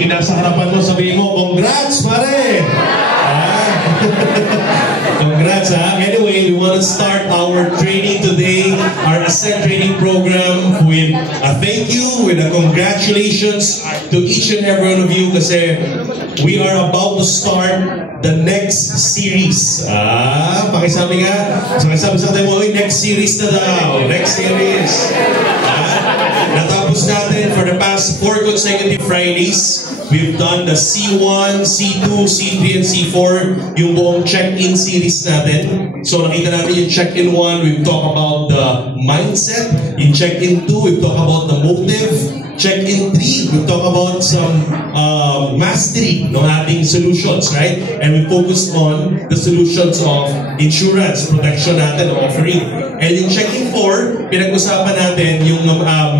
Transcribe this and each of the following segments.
yung nasa harapan mo, sabihin mo, congrats, pare! Congrats, ha? Anyway, we want to start our training today, our Ascend training program with a thank you, with a congratulations to each and every one of you kasi we are about to start the next series. Pakisabi nga. So, sabi sa tayo mo, next series na daw. Next series. Natapos natin for the past 4 consecutive Fridays. We've done the C1, C2, C3, and C4, yung buong check-in series natin. So nakita natin yung check-in 1, we've talked about the mindset. In check-in 2, we've talked about the motive. Check-in 3, we've talked about some mastery ng ating solutions, right? And we focused on the solutions of insurance, protection natin, offering. And yung check-in 4, pinag-usapan natin yung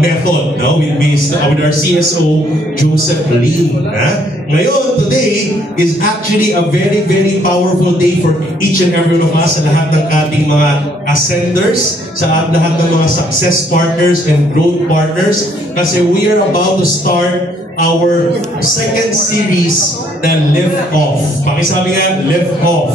method, no? With our CSO, Joseph Lee. Ngayon, today is actually a very, very powerful day for each and every one of us, sa lahat ng ating mga ascenders, sa lahat ng mga success partners and growth partners, kasi we are about to start our second series na Lift Off. Pakisabi nga, Lift Off.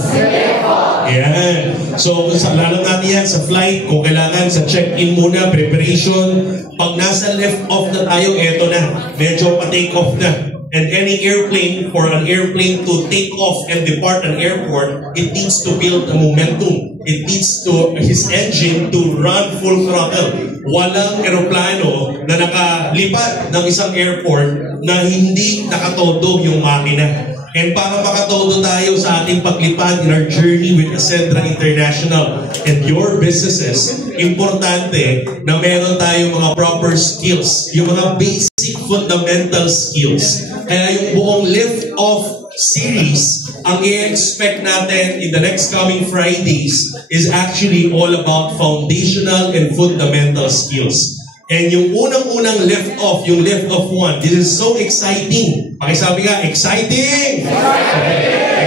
Yan. So, lalo natin yan sa flight, kung kailangan sa check-in muna, preparation. Pag nasa lift off na tayo, eto na. Medyo pa-take off na. And any airplane, for an airplane to take off and depart an airport, it needs to build a momentum. It needs to his engine to run full throttle. Walang eroplano na nakalipad ng isang airport na hindi nakatodo yung makina. And para makatodo tayo sa ating paglipad in our journey with Ascendra International and your businesses, importante na meron tayong mga proper skills, yung mga basic fundamental skills. Kaya yung buong Lift Off series, ang i-expect natin in the next coming Fridays is actually all about foundational and fundamental skills. And yung unang-unang lift off, yung lift off 1, this is so exciting. Pakisabi nga, exciting!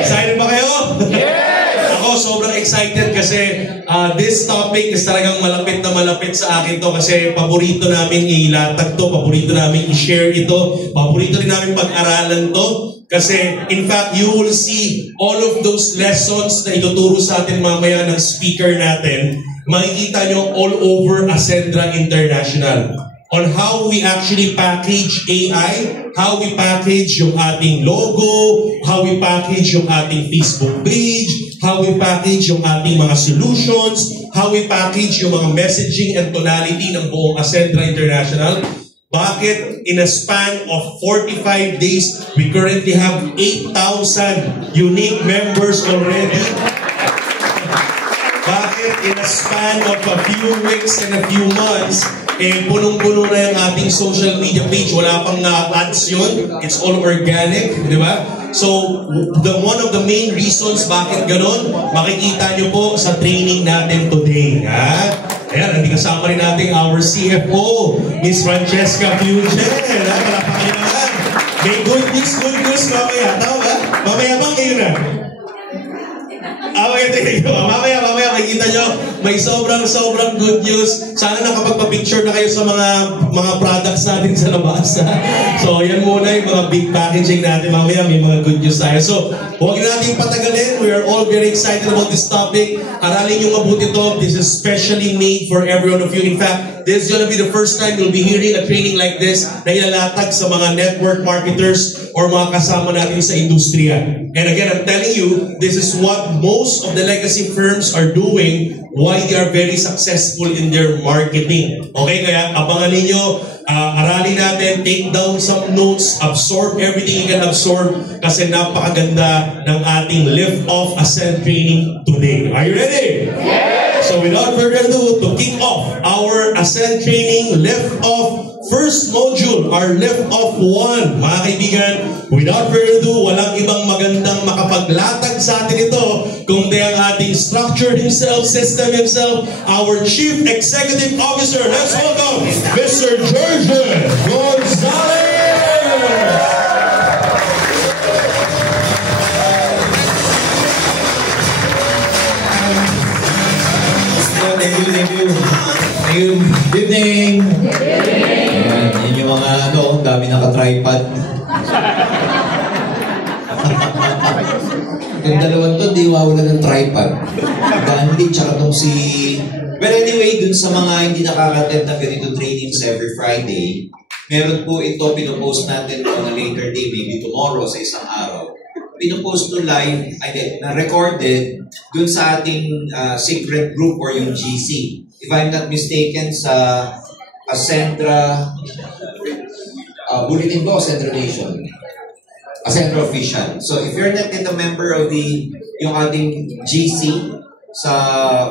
Excited ba kayo? Yes! Ako, sobrang excited kasi this topic is talagang malapit na malapit sa akin to kasi paborito namin ilatag to, paborito namin i-share ito, paborito rin namin pag-aralan to. Kasi, in fact, you will see all of those lessons na ituturo sa atin mamaya ng speaker natin, makikita nyo all over Ascendra International on how we actually package AI, how we package yung ating logo, how we package yung ating Facebook page, how we package yung ating mga solutions, how we package yung mga messaging and tonality ng buong Ascendra International. Bakit in a span of 45 days, we currently have 8,000 unique members already? Bakit in a span of a few weeks and a few months, punong-puno na yung ating social media page, wala pang ads yun, it's all organic, di ba? So, one of the main reasons bakit ganon, makikita nyo po sa training natin today. Ayan, hindi kasama rin natin our CFO, Miss Francesca Fugen. Palapakin naman. May good news mamaya. Tama ba? Mamaya bang kayo na? Mamaya, makikita nyo, may sobrang good news. Sana nakapagpa-picture na kayo sa mga products natin sa labas. So, yan muna yung mga big packaging natin. Mamaya, may mga good news tayo. So, huwag natin patagalin. We are all very excited about this topic. Aralin yung mabuti to. This is specially made for every one of you. In fact, this is gonna be the first time you'll be hearing a training like this na ilalatag sa mga network marketers or mga kasama natin sa industriya. And again, I'm telling you, this is what most of the legacy firms are doing, why they are very successful in their marketing. Okay, kaya abangan ninyo, aralin natin, take down some notes, absorb everything you can absorb kasi napakaganda ng ating Lift Off Ascend training today. Are you ready? Yes! So without further ado, to kick off our Ascend training, Lift Off first module, our Lift Off 1. Mga kaibigan, without further ado, walang ibang magandang makapaglatag sa atin ito kundi ang ating structure himself, system himself, our Chief Executive Officer. Let's welcome Mr. Jorgen Gonzalez! Thank you. Good evening. Yun yung mga dami naka-tripod. Yung dalawang to, di mawala ng tripod. Dandy, tsaka tong si... But anyway, dun sa mga hindi nakaka-attend ng ganito trainings every Friday, meron po ito, pinopost natin on a later day, maybe tomorrow sa isang araw. Pinopost to live, na recorded dun sa ating secret group or yung GC. If I'm not mistaken, sa Acentra, Bulletin Box, Acentra Nation. Acentra Official. So if you're not yet a member of yung ating GC sa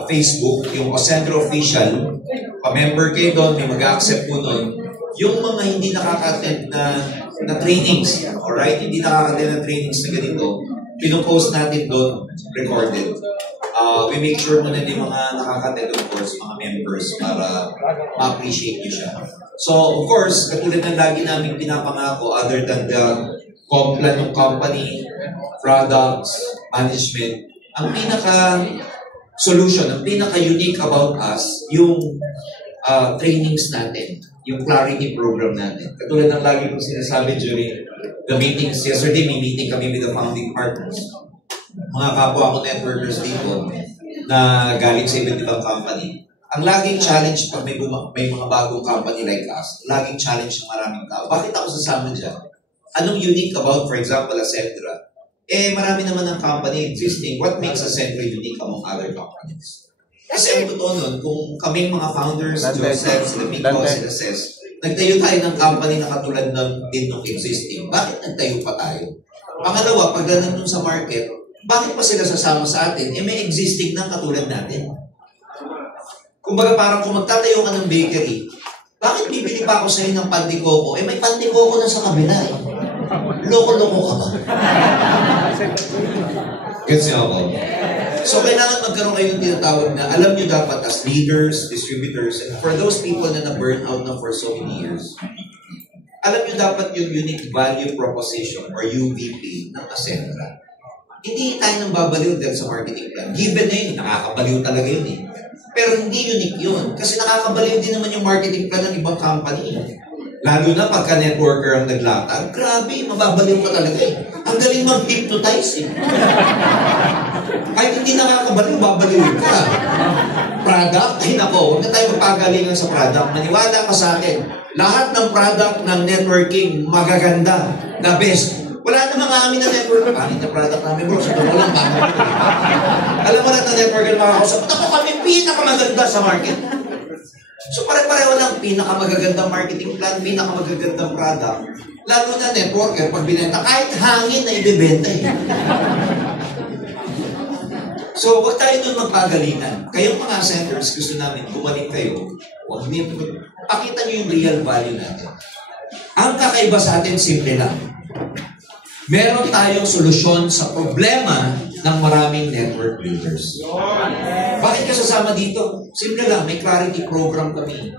Facebook, yung Acentra Official, pa-member kayo doon, may mag-accept po doon. Yung mga hindi nakaka-attend na trainings, alright? Hindi nakaka-attend na trainings na ganito, pinopost natin doon, recorded. We make sure muna yung mga nakaka-attend, of course, mga members para ma-appreciate nyo siya. So, of course, katulad ng lagi namin pinapangako, other than the plan ng company, products, management, ang pinaka-solution, ang pinaka-unique about us, yung trainings natin, yung clarity program natin. Katulad ng lagi kong sinasabi during the meetings, yesterday may meeting kami with the founding partners. Mga kapwa ko networkers dito na galing sa iba't ibang company. Ang laging challenge pag may mga bagong company like us, laging challenge ng maraming tao. Bakit ako sasama dyan? Anong unique about, for example, Acentra? Marami naman ng company existing. What makes Acentra unique among other companies? Kasi ang totoo nun, kung kaming mga founders, Joseph, sila Miko, sila Ses, nagtayo tayo ng company na katulad din ng existing. Bakit nagtayo pa tayo? Pangalawa, pag nandun sa market, bakit pa sila sasama sa atin? May existing ng katulad natin. Kumbaga parang kung magtatayo ka ng bakery, bakit bibili pa ako sa'yo ng pandikoko? May pandikoko na sa kabila eh. Loko-loko ka ba? Gets niyo ako? So kailangan magkaroon kayo ng tinatawag na alam niyo dapat as leaders, distributors, and for those people na na-burn out na for so many years, alam niyo dapat yung unique value proposition or UVP ng Acentra. Hindi tayo nang babaliw dahil sa marketing plan. Given na yun, nakakabaliw talaga yun eh. Pero hindi unique yun. Kasi nakakabaliw din naman yung marketing plan ng ibang company. Lalo na pagka networker ang naglatag, grabe, mababaliw ka talaga eh. Ang galing mag-hypnotize eh. Kahit hindi nakakabaliw, babaliw ka. Product, ay nako, huwag na tayo magpagalingan sa product. Maniwala ka sa akin, lahat ng product ng networking magaganda, the best. Wala namang amin na network. Pangit na product namin, bro. So, walang pangit. Alam mo na network yung makakausap. Ako kami pinakamaganda sa market. So, pare-pareho lang pinakamagagandang marketing plan, pinakamagagandang product. Lalo na networker, pag binenta, kahit hangin na ibibenta eh. So, huwag tayo doon magpagalingan. Kayong mga centers, gusto namin, bumalik kayo. Huwag niyo, pakita niyo yung real value natin. Ang kakaiba sa atin, simple lang. Meron tayong solusyon sa problema ng maraming network builders. Bakit ka sasama dito? Simple lang, may clarity program kami.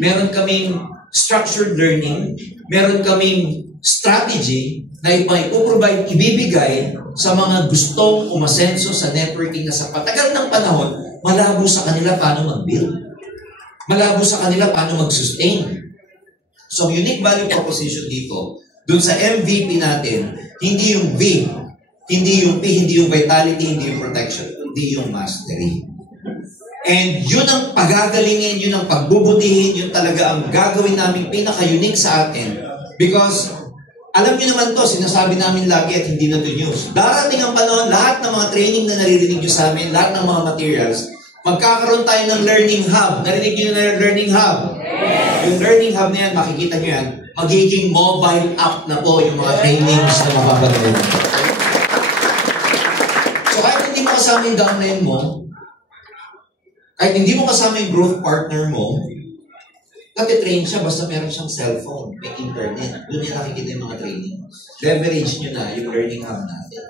Meron kaming structured learning, meron kaming strategy na ipaprovide, ibibigay sa mga gustong umasenso sa networking na sa patagal ng panahon, malabo sa kanila paano mag-build. Malabo sa kanila paano mag-sustain. So, unique value proposition dito, doon sa MVP natin, hindi yung V, hindi yung P, hindi yung vitality, hindi yung protection, hindi yung mastery. And yun ang pagagalingin, yun ang pagbubutihin, yun talaga ang gagawin namin pinaka-unique sa atin. Because, alam nyo naman to, sinasabi namin lagi at hindi na to news. Darating ang panahon, lahat ng mga training na naririnig nyo sa amin, lahat ng mga materials, magkakaroon tayo ng learning hub. Narinig nyo na yung learning hub? Yung learning hub na yan, makikita nyo yan, magiging mobile app na po yung mga trainings na mapapagawin. So kahit hindi mo kasama yung downline mo, kahit hindi mo kasama yung growth partner mo, nati-train siya basta meron siyang cellphone, may internet. Doon niya nakikita yung mga training. Leverage nyo na yung learning hub natin.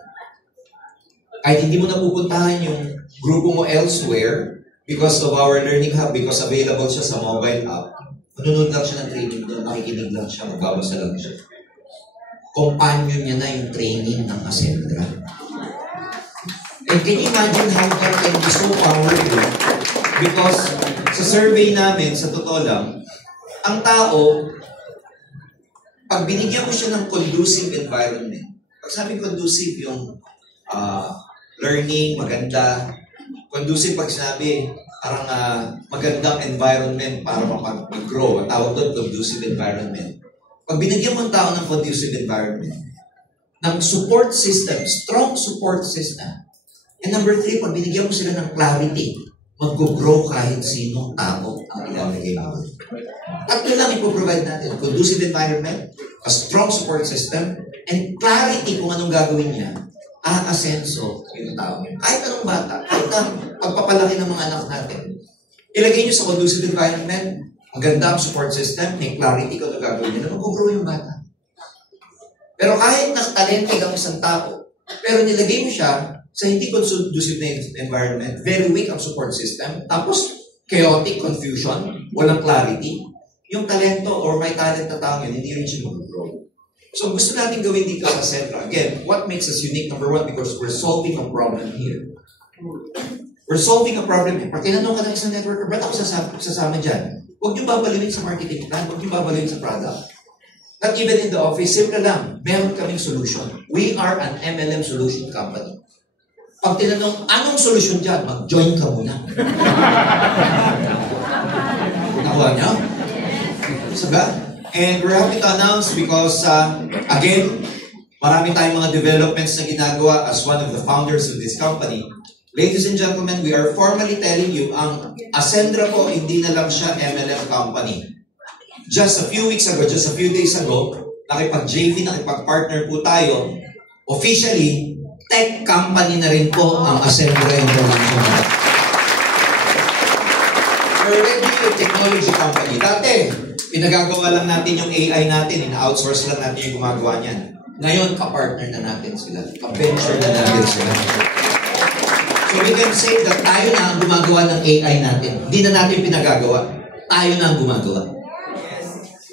Kahit hindi mo napupuntahan yung grupo mo elsewhere because of our learning hub, because available siya sa mobile app, manunod lang siya ng training doon, nakikinig lang siya, magbabasa lang siya. Companion niya na yung training ng Acentra. And can you imagine how that can be so powerful? Because sa survey namin, sa totoo lang, ang tao, pag binigyan mo siya ng conducive environment, pag sabi conducive yung learning, maganda. Conducive pag sinabi, parang magandang environment para mag-grow. Ang tawag doon, conducive environment. Pag binigyan mo ang tao ng conducive environment, ng support system, strong support system. And number 3, pag binigyan mo sila ng clarity, mag-grow kahit sinong tao ang ilalagay mo. Tatlo lang ipoprovide natin. Conducive environment, a strong support system, and clarity kung anong gagawin niya. Aasenso yung tao. Kahit anong bata, kahit na pagpapalaki ng mga anak natin. Ilagay niyo sa conducive environment, maganda ang support system, may clarity kung anong gagawin niya, na mag-grow yung bata. Pero kahit nakatalente ang isang tao, pero nilagay mo siya sa hindi conducive na environment, very weak ang support system, tapos chaotic, confusion, walang clarity, yung talento or may talent na tao yun, hindi rin siya mag-grow. So gusto natin gawin dito sa Centra. Again, what makes us unique? Number 1, because we're solving a problem here. We're solving a problem. Pag tinanong ka ng isang networker, ba't ako sasama dyan? Huwag niyo babaliwin sa marketing plan, huwag niyo babaliwin sa product. Not even in the office, simple lang, meron kaming solution. We are an MLM solution company. Pag tinanong, anong solution dyan? Mag-join ka muna. Nakuha niyo? Saga? And we're happy to announce because, again, marami tayong mga developments na ginagawa as one of the founders of this company. Ladies and gentlemen, we are formally telling you, ang Ascendra po, hindi na lang siya MLM company. Just a few weeks ago, just a few days ago, nakipag-JV, nakipag-partner po tayo. Officially, tech company na rin po ang Ascendra International. We're already a technology company. Dati, pinagagawa lang natin yung AI natin, ina-outsource lang natin yung gumagawa niyan. Ngayon, ka-partner na natin sila. Ka-venture na natin sila. So we can say that tayo na ang gumagawa ng AI natin. Hindi na natin pinagagawa. Tayo na ang gumagawa.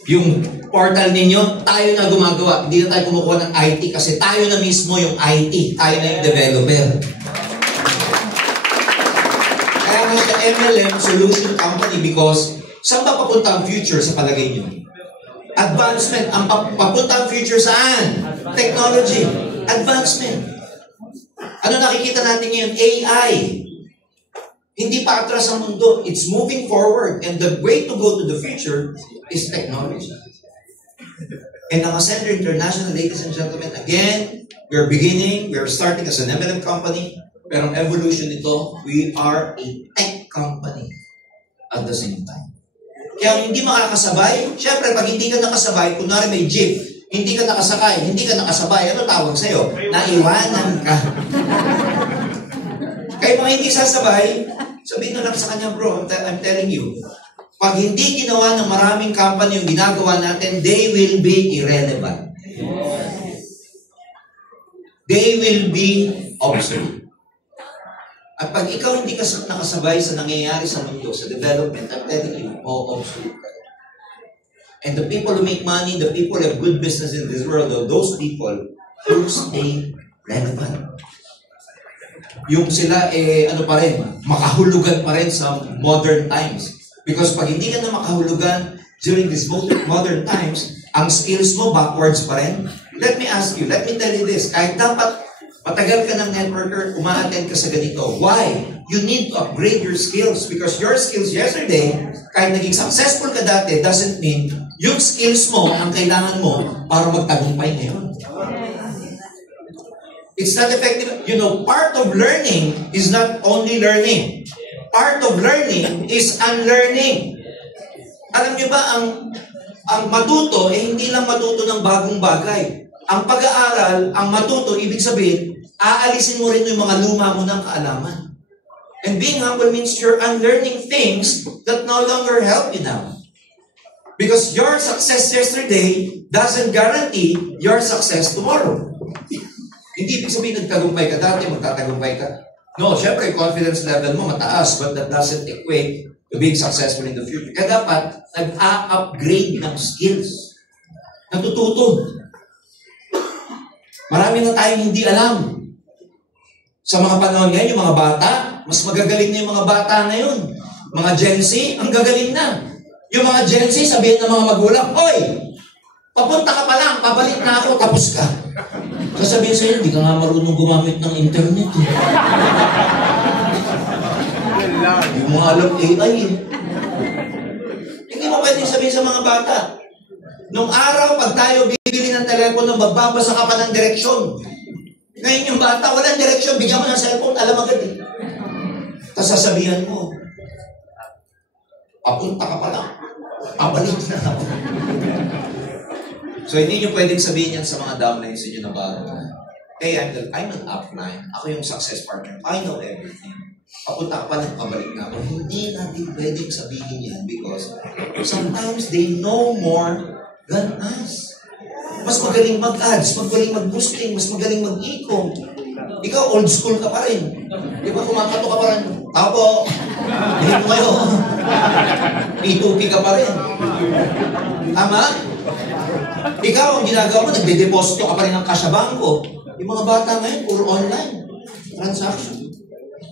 Yung portal ninyo, tayo na gumagawa. Hindi na tayo kumukuha ng IT kasi tayo na mismo yung IT. Tayo na yung developer. Kaya nga siya MLM Solution Company because saan ba papunta ang future sa palagay niyo? Advancement. Ang papunta ang future saan? Technology. Advancement. Ano nakikita natin ngayon? AI. Hindi pa atras ang mundo. It's moving forward. And the way to go to the future is technology. And ang Ascendra International, ladies and gentlemen, again, we're starting as an MLM company. Pero ang evolution nito, we are a tech company at the same time. Kaya hindi makakasabay, syempre pag hindi ka nakasabay, kunwari may jeep, hindi ka nakasakay, hindi ka nakasabay, ano tawag sa'yo? Naiwanan ka. Kaya mga hindi sasabay, sabihin na lang sa kanya, bro, I'm telling you, pag hindi ginawa ng maraming company yung ginagawa natin, they will be irrelevant. They will be obsolete. At pag ikaw hindi ka nakasabay sa nangyayari sa mundo, sa development, I'm telling you, obsolete ka. And the people who make money, the people who have good business in this world, those people who stay relevant. Yung sila, pa rin, makahulugan pa rin sa modern times. Because pag hindi ka na makahulugan during these modern times, ang skills mo backwards pa rin. Let me ask you, let me tell you this, kahit dapat matagal ka ng networker, uma-attend ka sa ganito. Why? You need to upgrade your skills because your skills yesterday, kahit naging successful ka dati, doesn't mean yung skills mo ang kailangan mo para magtagumpay ngayon. It's not effective. You know, part of learning is not only learning. Part of learning is unlearning. Alam niyo ba, ang matuto, hindi lang matuto ng bagong bagay. Ang pag-aaral, ang matuto, ibig sabihin, aalisin mo rin yung mga luma mo ng kaalaman. And being humble means you're unlearning things that no longer help you now. Because your success yesterday doesn't guarantee your success tomorrow. Hindi ibig sabihin nagtagumpay ka dati, magtatagumpay ka. No, syempre, confidence level mo mataas, but that doesn't equate to being successful in the future. Kaya dapat, nag-upgrade ng skills. Natututo. Marami na tayong hindi alam. Sa mga panahon ngayon, yung mga bata, mas magagaling na yung mga bata na yun. Mga Gen Z, ang gagaling na. Yung mga Gen Z, sabihin ng mga magulang, "Oy, papunta ka pa lang, pabalik na ako, tapos ka." Sasabihin sa'yo, hindi ka nga marunong gumamit ng internet eh. Hindi mo alam AI eh. Hindi mo pwedeng sabihin sa mga bata. Nung araw, pag tayo bibili ng telepono, magbabasa ka pa ng direksyon. Ngayon yung bata, walang direksyon, bigyan mo ng cellphone, alam agad eh. Tapos sasabihan mo, papunta ka pa lang. Pabalik na ako. So, hindi nyo pwedeng sabihin yan sa mga downlines nyo na bata. Hey, I'm an upline. Ako yung success partner. I know everything. Papunta ka pa lang, pabalik na ako. Hindi natin pwedeng sabihin yan because sometimes they know more than us. Mas magaling mag-ads, mas magaling mag-boosting, mas magaling mag-e-com. Ikaw, old school ka pa rin. Di ba, kumakato ka pa rin. Tao po, bilhin mo kayo. P2P ka pa rin. Tama? Ikaw, ang ginagawa mo, nagde-deposito ka pa rin ng cash sa bangko. Yung mga bata ngayon, puro online. Transaction.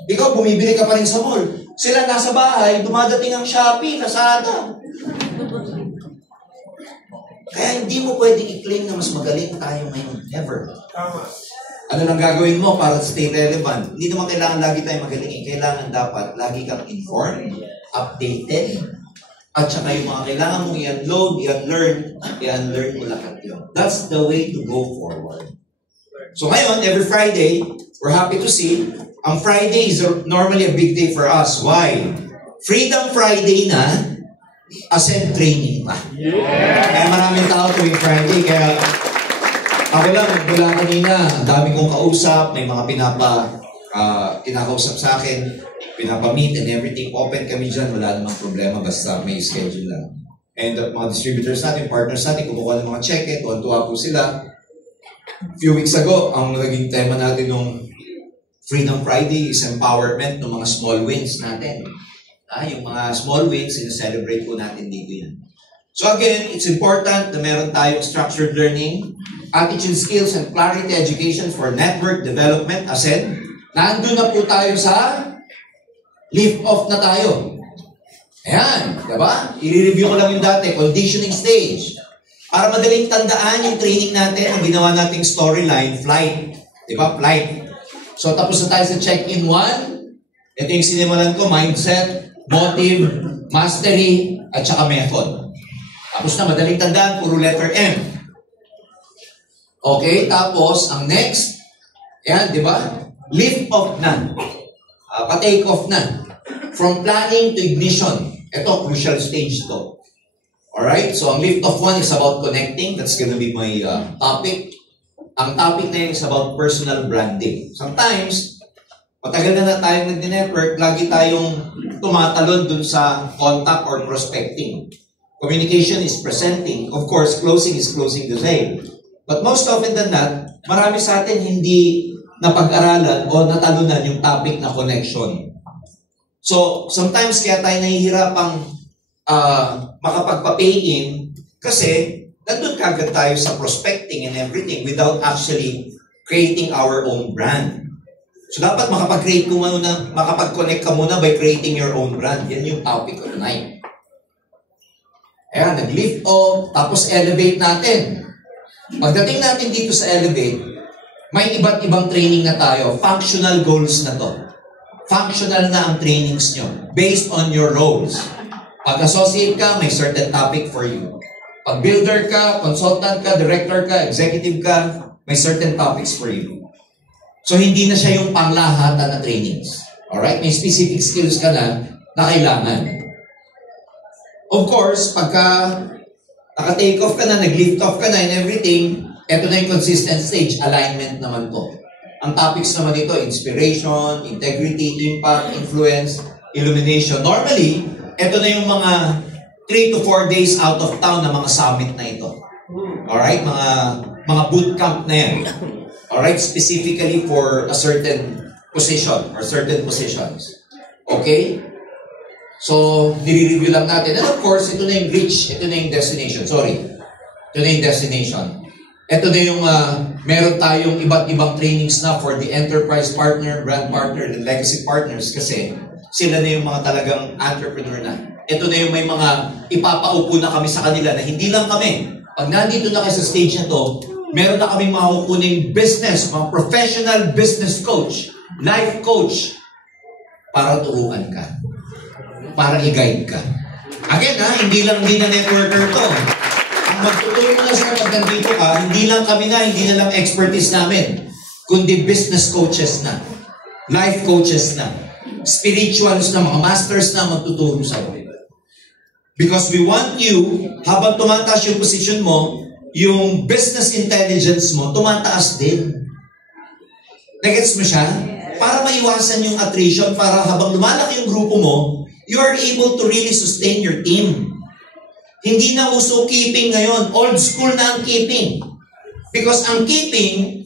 Ikaw, bumibili ka pa rin sa mall. Sila nasa bahay, dumadating ang Shopee, Lazada. Kaya hindi mo pwedeng i-claim na mas magaling tayo ngayon. Never. Tama. Ano nang gagawin mo para stay relevant? Hindi naman kailangan lagi tayo magaling. Kailangan dapat lagi kang informed, updated, at saka yung mga kailangan mong i-unload, i-unlearn mo lahat yun. That's the way to go forward. So ngayon, every Friday, we're happy to see, ang Friday is normally a big day for us. Why? Freedom Friday na, Ascend training pa. Kaya maraming tao tuwing Friday, kaya ako lang, mula kanina, ang dami kong kausap, may mga kinakausap sa akin, pinapa-meet and everything, open kami dyan, wala namang problema, basta may schedule lang. And mga distributors natin, partners natin, kumukuha ng mga check-in, tuwan-tuwa po sila. A few weeks ago, ang naging tema natin nung Freedom Friday is empowerment ng mga small wins natin. Yung mga small wins, celebrate po natin dito yan. So again, it's important na meron tayong structured learning, attitude skills, and clarity education for network development, Ascend. Nandun na po tayo sa lift off na tayo. Ayan, diba? I-review ko lang yung dati, conditioning stage. Para madaling tandaan yung training natin, ang ginawa nating storyline, flight. Diba? Flight. So tapos na tayo sa check-in 1. Ito yung sinimulan ko, mindset, motive, mastery, at saka method. Tapos na, madaling tandaan, puro letter M. Okay, tapos, ang next, yan, di ba? Lift off na. Pa-take off na. From planning to ignition. Ito, crucial stage to. Alright, so ang lift off 1 is about connecting. That's gonna be my topic. Ang topic na yun is about personal branding. Sometimes, matagal na tayong nag-network, lagi tayong tumatalon dun sa contact or prospecting. Communication is presenting. Of course, closing is closing the same. But most often than not, marami sa atin hindi napag-aralan o natalunan yung topic na connection. So, sometimes kaya tayo nahihirapang makapagpa-pay-in kasi nandun kagad tayo sa prospecting and everything without actually creating our own brand. So, dapat makapag-connect ka muna by creating your own brand. Yan yung topic of tonight. Ayan, nag-lift off, tapos elevate natin. Pagdating natin dito sa elevate, may iba't ibang training na tayo. Functional goals na to. Functional na ang trainings nyo based on your roles. Pag associate ka, may certain topic for you. Pag builder ka, consultant ka, director ka, executive ka, may certain topics for you. So, hindi na siya yung panglahatan na trainings. Alright? May specific skills ka na kailangan. Of course, pagka naka-take off ka na, nag-lift off ka na and everything, eto na yung consistent stage, alignment naman to. Ang topics naman ito, inspiration, integrity, impact, influence, illumination. Normally, eto na yung mga 3 to 4 days out of town na mga summit na ito. Alright? Mga bootcamp na yan. Alright? Specifically for a certain position or certain positions. Okay? So, nire-review lang natin. And of course, ito na yung reach. Ito na yung destination. Sorry. Ito na yung destination. Ito na yung meron tayong iba't ibang trainings na for the enterprise partner, brand partner, and legacy partners kasi sila na yung mga talagang entrepreneur na. Ito na yung may mga ipapaupo na kami sa kanila na hindi lang kami. Pag nandito na kayo sa stage na to, Meron na kaming makukuning business, mga professional business coach, life coach, para turuan ka. Para i-guide ka. Again hindi na networker to. Ang magtutulong na sa pag nandito ka, hindi lang kami hindi na lang expertise namin, kundi business coaches na, life coaches na, spirituals na, mga masters na magtuturo sa'yo. Because we want you, habang tumataas yung position mo, yung business intelligence mo, tumataas din. Nagets mo siya? Para maiwasan yung attrition, para habang lumalaki yung grupo mo, you are able to really sustain your team. Hindi na uso keeping ngayon. Old school na ang keeping. Because ang keeping,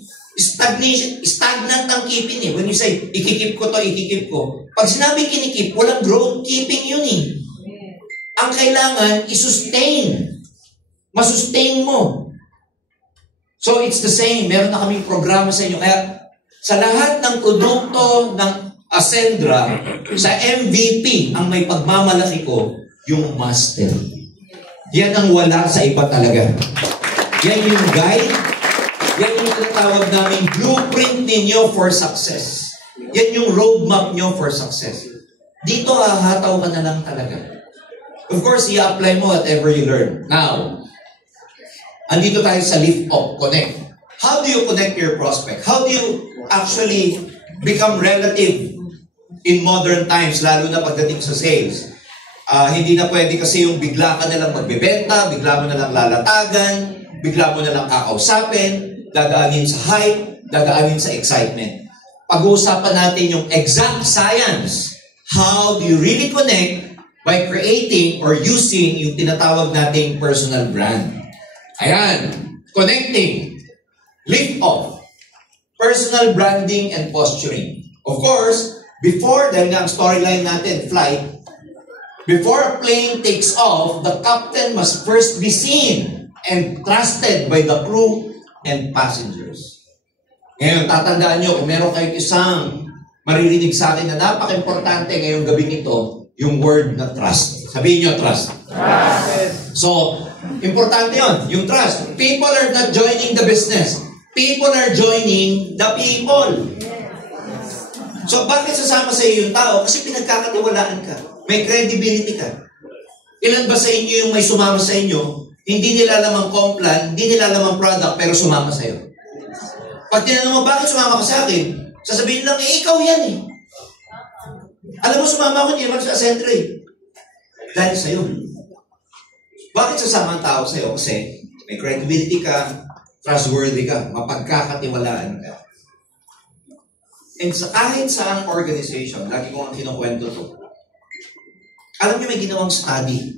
stagnant ang keeping eh. When you say, ikikip ko to, ikikip ko. Pag sinabing kinikip, walang growth, keeping yun eh. Ang kailangan, isustain. Masustain mo. So, it's the same. Meron na kaming programa sa inyo. Kaya, sa lahat ng produkto ng Ascendra, sa MVP, ang may pagmamalaki ko, yung master. Yan ang wala sa iba talaga. Yan yung guide. Yan yung tinatawag namin blueprint ninyo for success. Yan yung roadmap nyo for success. Dito, hahataw ka na lang talaga. Of course, i-apply mo whatever you learn. Now, andito tayo sa lift up, connect. How do you connect your prospect? How do you actually become relative in modern times, lalo na pagdating sa sales? Hindi na pwede kasi yung bigla ka na lang magbebenta, bigla mo na lang lalatagan, bigla mo na lang kakausapin, dadaanin sa hype, dadaanin sa excitement. Pag-uusapan natin yung exact science. How do you really connect by creating or using yung tinatawag nating personal brand? Ayan, connecting, lift off, personal branding and posturing. Of course, before, dahil nga ang storyline natin, flight, before a plane takes off, the captain must first be seen and trusted by the crew and passengers. Ngayon, tatandaan nyo, kung meron kayong isang maririnig sa akin na napaka-importante ngayong gabing ito, yung word na trust. Sabihin nyo, trust. Trust. So, importante yon, yung trust. People are not joining the business. People are joining the people. So, bakit sasama sa iyo yung tao? Kasi pinagkakatiwalaan ka. May credibility ka. Ilan ba sa inyo yung may sumama sa inyo, hindi nila alam ang complan, hindi nila alam ang product, pero sumama sa iyo? Pag tinanong mo, bakit sumama ka sa akin? Sasabihin lang, ikaw yan eh. Alam mo, sumama ako, hindi naman sa Ascendra eh. Dahil sa'yo. Bakit sasama ang tao sa'yo? Kasi may credibility ka, trustworthy ka, mapagkakatiwalaan ka. And kahit saang organization, lagi ko ang kinukwento to. Alam niyo, may ginawang study.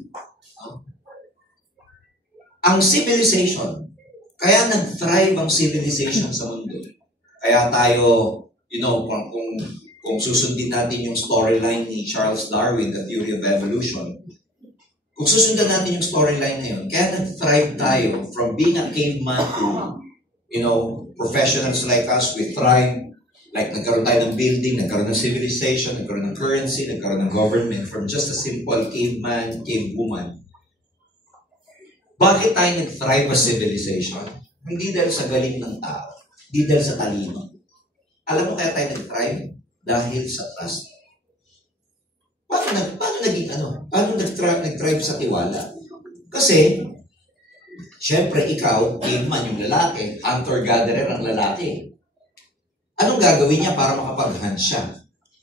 Ang civilization, kaya nag-thrive ang civilization sa mundo. Kaya tayo, kung susundin natin yung storyline ni Charles Darwin, The Theory of Evolution, kung susundan natin yung storyline na yun, kaya nag-thrive tayo from being a caveman to, professionals like us, we thrive. Like, nagkaroon tayo ng building, nagkaroon ng civilization, nagkaroon ng currency, nagkaroon ng government, from just a simple caveman, cavewoman. Bakit tayo nag-thrive as civilization? Hindi dahil sa galing ng tao, hindi dahil sa talino. Alam mo kaya tayo nag-thrive? Dahil sa trust. Paano nag-thrive sa tiwala? Kasi, syempre ikaw, caveman yung lalaki, hunter-gatherer ang lalaki. Anong gagawin niya para makapag-hunt siya?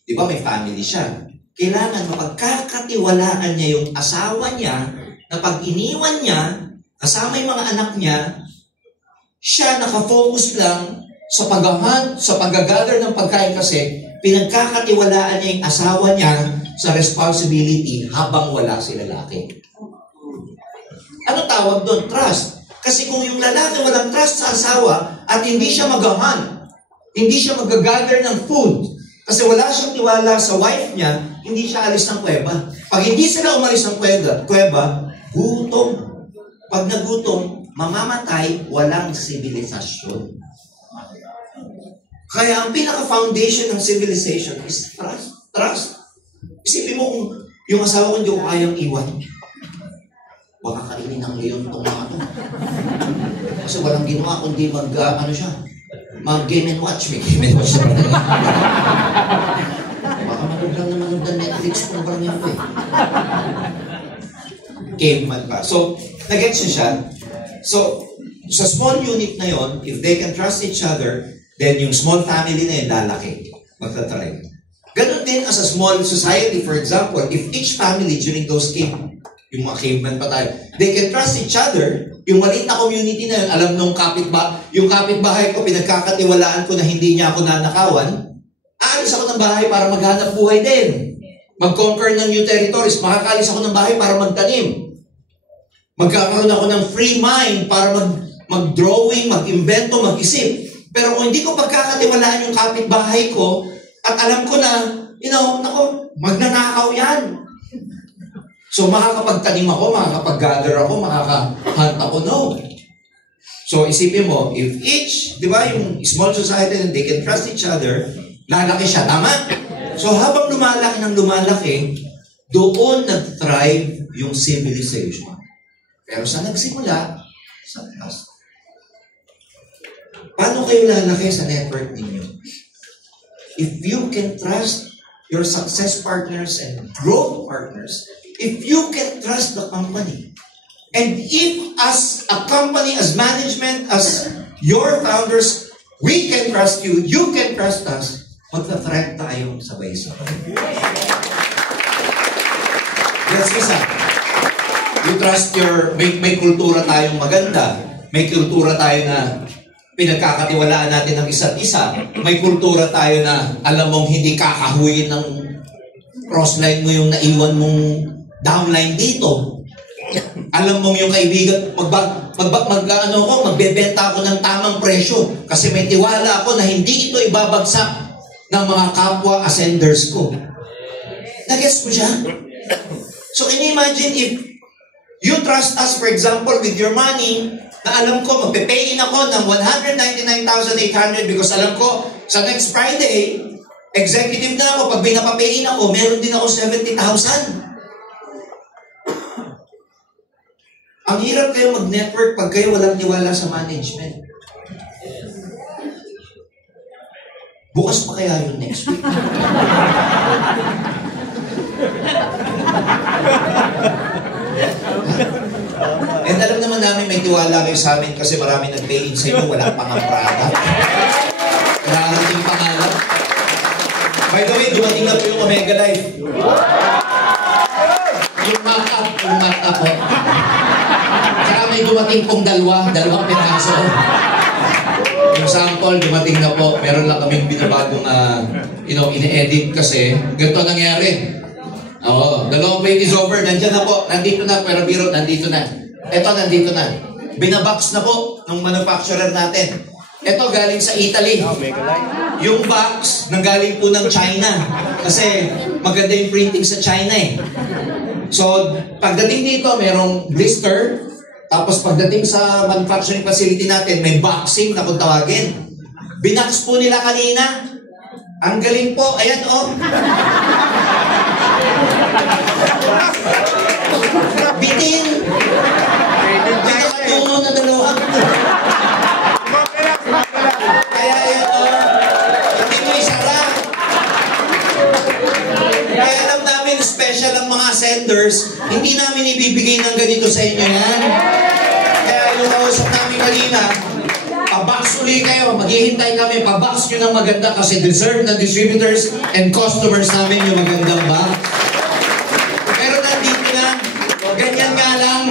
Di ba may family siya? Kailangan mapagkakatiwalaan niya yung asawa niya na pag iniwan niya, kasama yung mga anak niya, siya nakafocus lang sa pag-hunt, sa pag-gather ng pagkain kasi pinagkakatiwalaan niya yung asawa niya sa responsibility habang wala si lalaki. Ano tawag doon? Trust. Kasi kung yung lalaki walang trust sa asawa at hindi siya mag-hunt, hindi siya mag-gather ng food, kasi wala siyang tiwala sa wife niya, hindi siya alis ng kuweba. Pag hindi sila umalis ng kuweba, gutom. Pag nagutom, mamamatay, walang sibilisasyon. Kaya ang pinaka-foundation ng civilization is trust. Trust. Isipin mo kung yung asawa ko hindi ko kayang iwan. baka kainin ng leon itong mga ito. Kasi walang ginawa kundi mag-game and watch. May game and watch na pala. Baka manood ng Netflix kung parang yan po eh. Caveman pa. So, nag-gets niyo siya. So, sa small unit na yon, if they can trust each other, then yung small family na yun lalaki. Magta-thrive. Ganon din as a small society, for example, if each family during those yung mga caveman pa tayo, they can trust each other, yung maliit na community na yun, alam nung yung kapitbahay ko, pinagkakatiwalaan ko na hindi niya ako nanakawan, aalis ako ng bahay para maghanap buhay din. Mag-conquer ng new territories, makakalis ako ng bahay para magtanim. Magkakaroon ako ng free mind para mag-drawing, mag-invento, mag-isip. Pero kung hindi ko pagkakatiwalaan yung kapitbahay ko, at alam ko na, magnanakaw yan. So, makakapagtanim ako, makakapag-gather ako, makaka-hunt ako, no. So, isipin mo, if each, di ba, yung small society, they can trust each other, lalaki siya, tama? So, habang lumalaki, doon nag-thrive yung civilization. Pero sa nagsimula, sa trust. Paano kayo lalaki sa network ninyo? If you can trust your success partners and growth partners, if you can trust the company, and if as a company, as management, as your founders, we can trust you, you can trust us, magta-thrive tayo sabay-sabay. That's isa. You trust may kultura tayong maganda, may kultura tayo na pinagkakatiwalaan natin ng isa't isa, may kultura tayo na alam mong hindi kakahuyin ng crossline mo yung naiwan mong downline dito. Alam mong yung kaibigan, magbebenta ako ng tamang presyo kasi may tiwala ako na hindi ito ibabagsak ng mga kapwa ascenders ko. Nag-gets mo siya? So can you imagine if you trust us, for example, with your money, na alam ko, magpe-pay-in ako ng 199,800 because alam ko, sa next Friday, executive na ako, pag binapapay-in ako, meron din ako 70,000. Ang hirap kayo mag-network pag kayo walang tiwala sa management. Bukas pa kaya yun next week? And alam naman namin may tiwala kayo sa amin kasi marami nag-pay-in sa inyo, walang pangamprada. Narating pangalan. By the way, dumating na po yung Omega Life. Yung mock-up po. Saka may dumating pong dalawang pinaso. Yung sample, dumating na po. Meron lang kaming binabagong ine-edit kasi ganito nangyari. Oo, dalawang plate is over. Nandiyan na po. Nandito na. Pero biro, nandito na. Ito, nandito na. Binabox na po ng manufacturer natin. Ito, galing sa Italy. Yung box, nanggaling po ng China. Kasi maganda yung printing sa China eh. So, pagdating dito, merong blister. Tapos pagdating sa manufacturing facility natin, may boxing na kung tawagin. Binax po nila kanina. Ang galing po. Ayan, oh. Bitin. Pinakatungo na dalawa. Kaya yan, oh. Hindi mo isara. Kaya alam namin, special ang mga senders, hindi namin ibibigay ng ganito sa inyo yan. Kaya yung kausap namin kanina, pabox uli kayo, maghihintay kami, pabox nyo ng maganda kasi deserve ng distributors and customers namin yung magandang box. Pero nandito na, ganyan nga lang.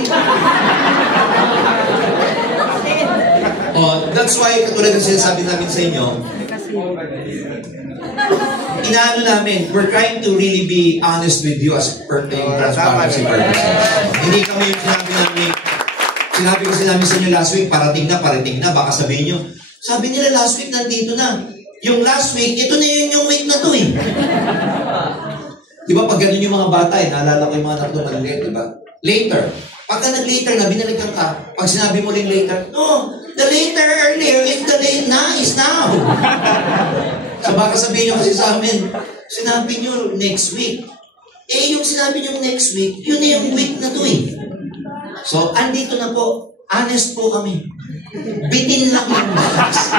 Oh, that's why, katulad ng sinasabi namin sa inyo, inaano namin, we're trying to really be honest with you as per transparency purposes. Hindi kami yung sinabi kasi namin sa inyo last week, parating na, baka sabihin nyo, sabi nila last week nandito na. Yung last week, ito na yun yung week na to eh. Di ba pag ganun yung mga bata eh, naalala ko yung mga tatlong maliliit, di ba? Later. Pagka nag-later na, binalikan ka, pag sinabi mo rin later, no, the later earlier, if the late na is now. So baka sabihin nyo kasi sa amin, sinabi nyo next week. Eh yung sinabi nyo next week, yun na yung week na to eh. So, andito na po. Honest po kami. Bitin lang yung box.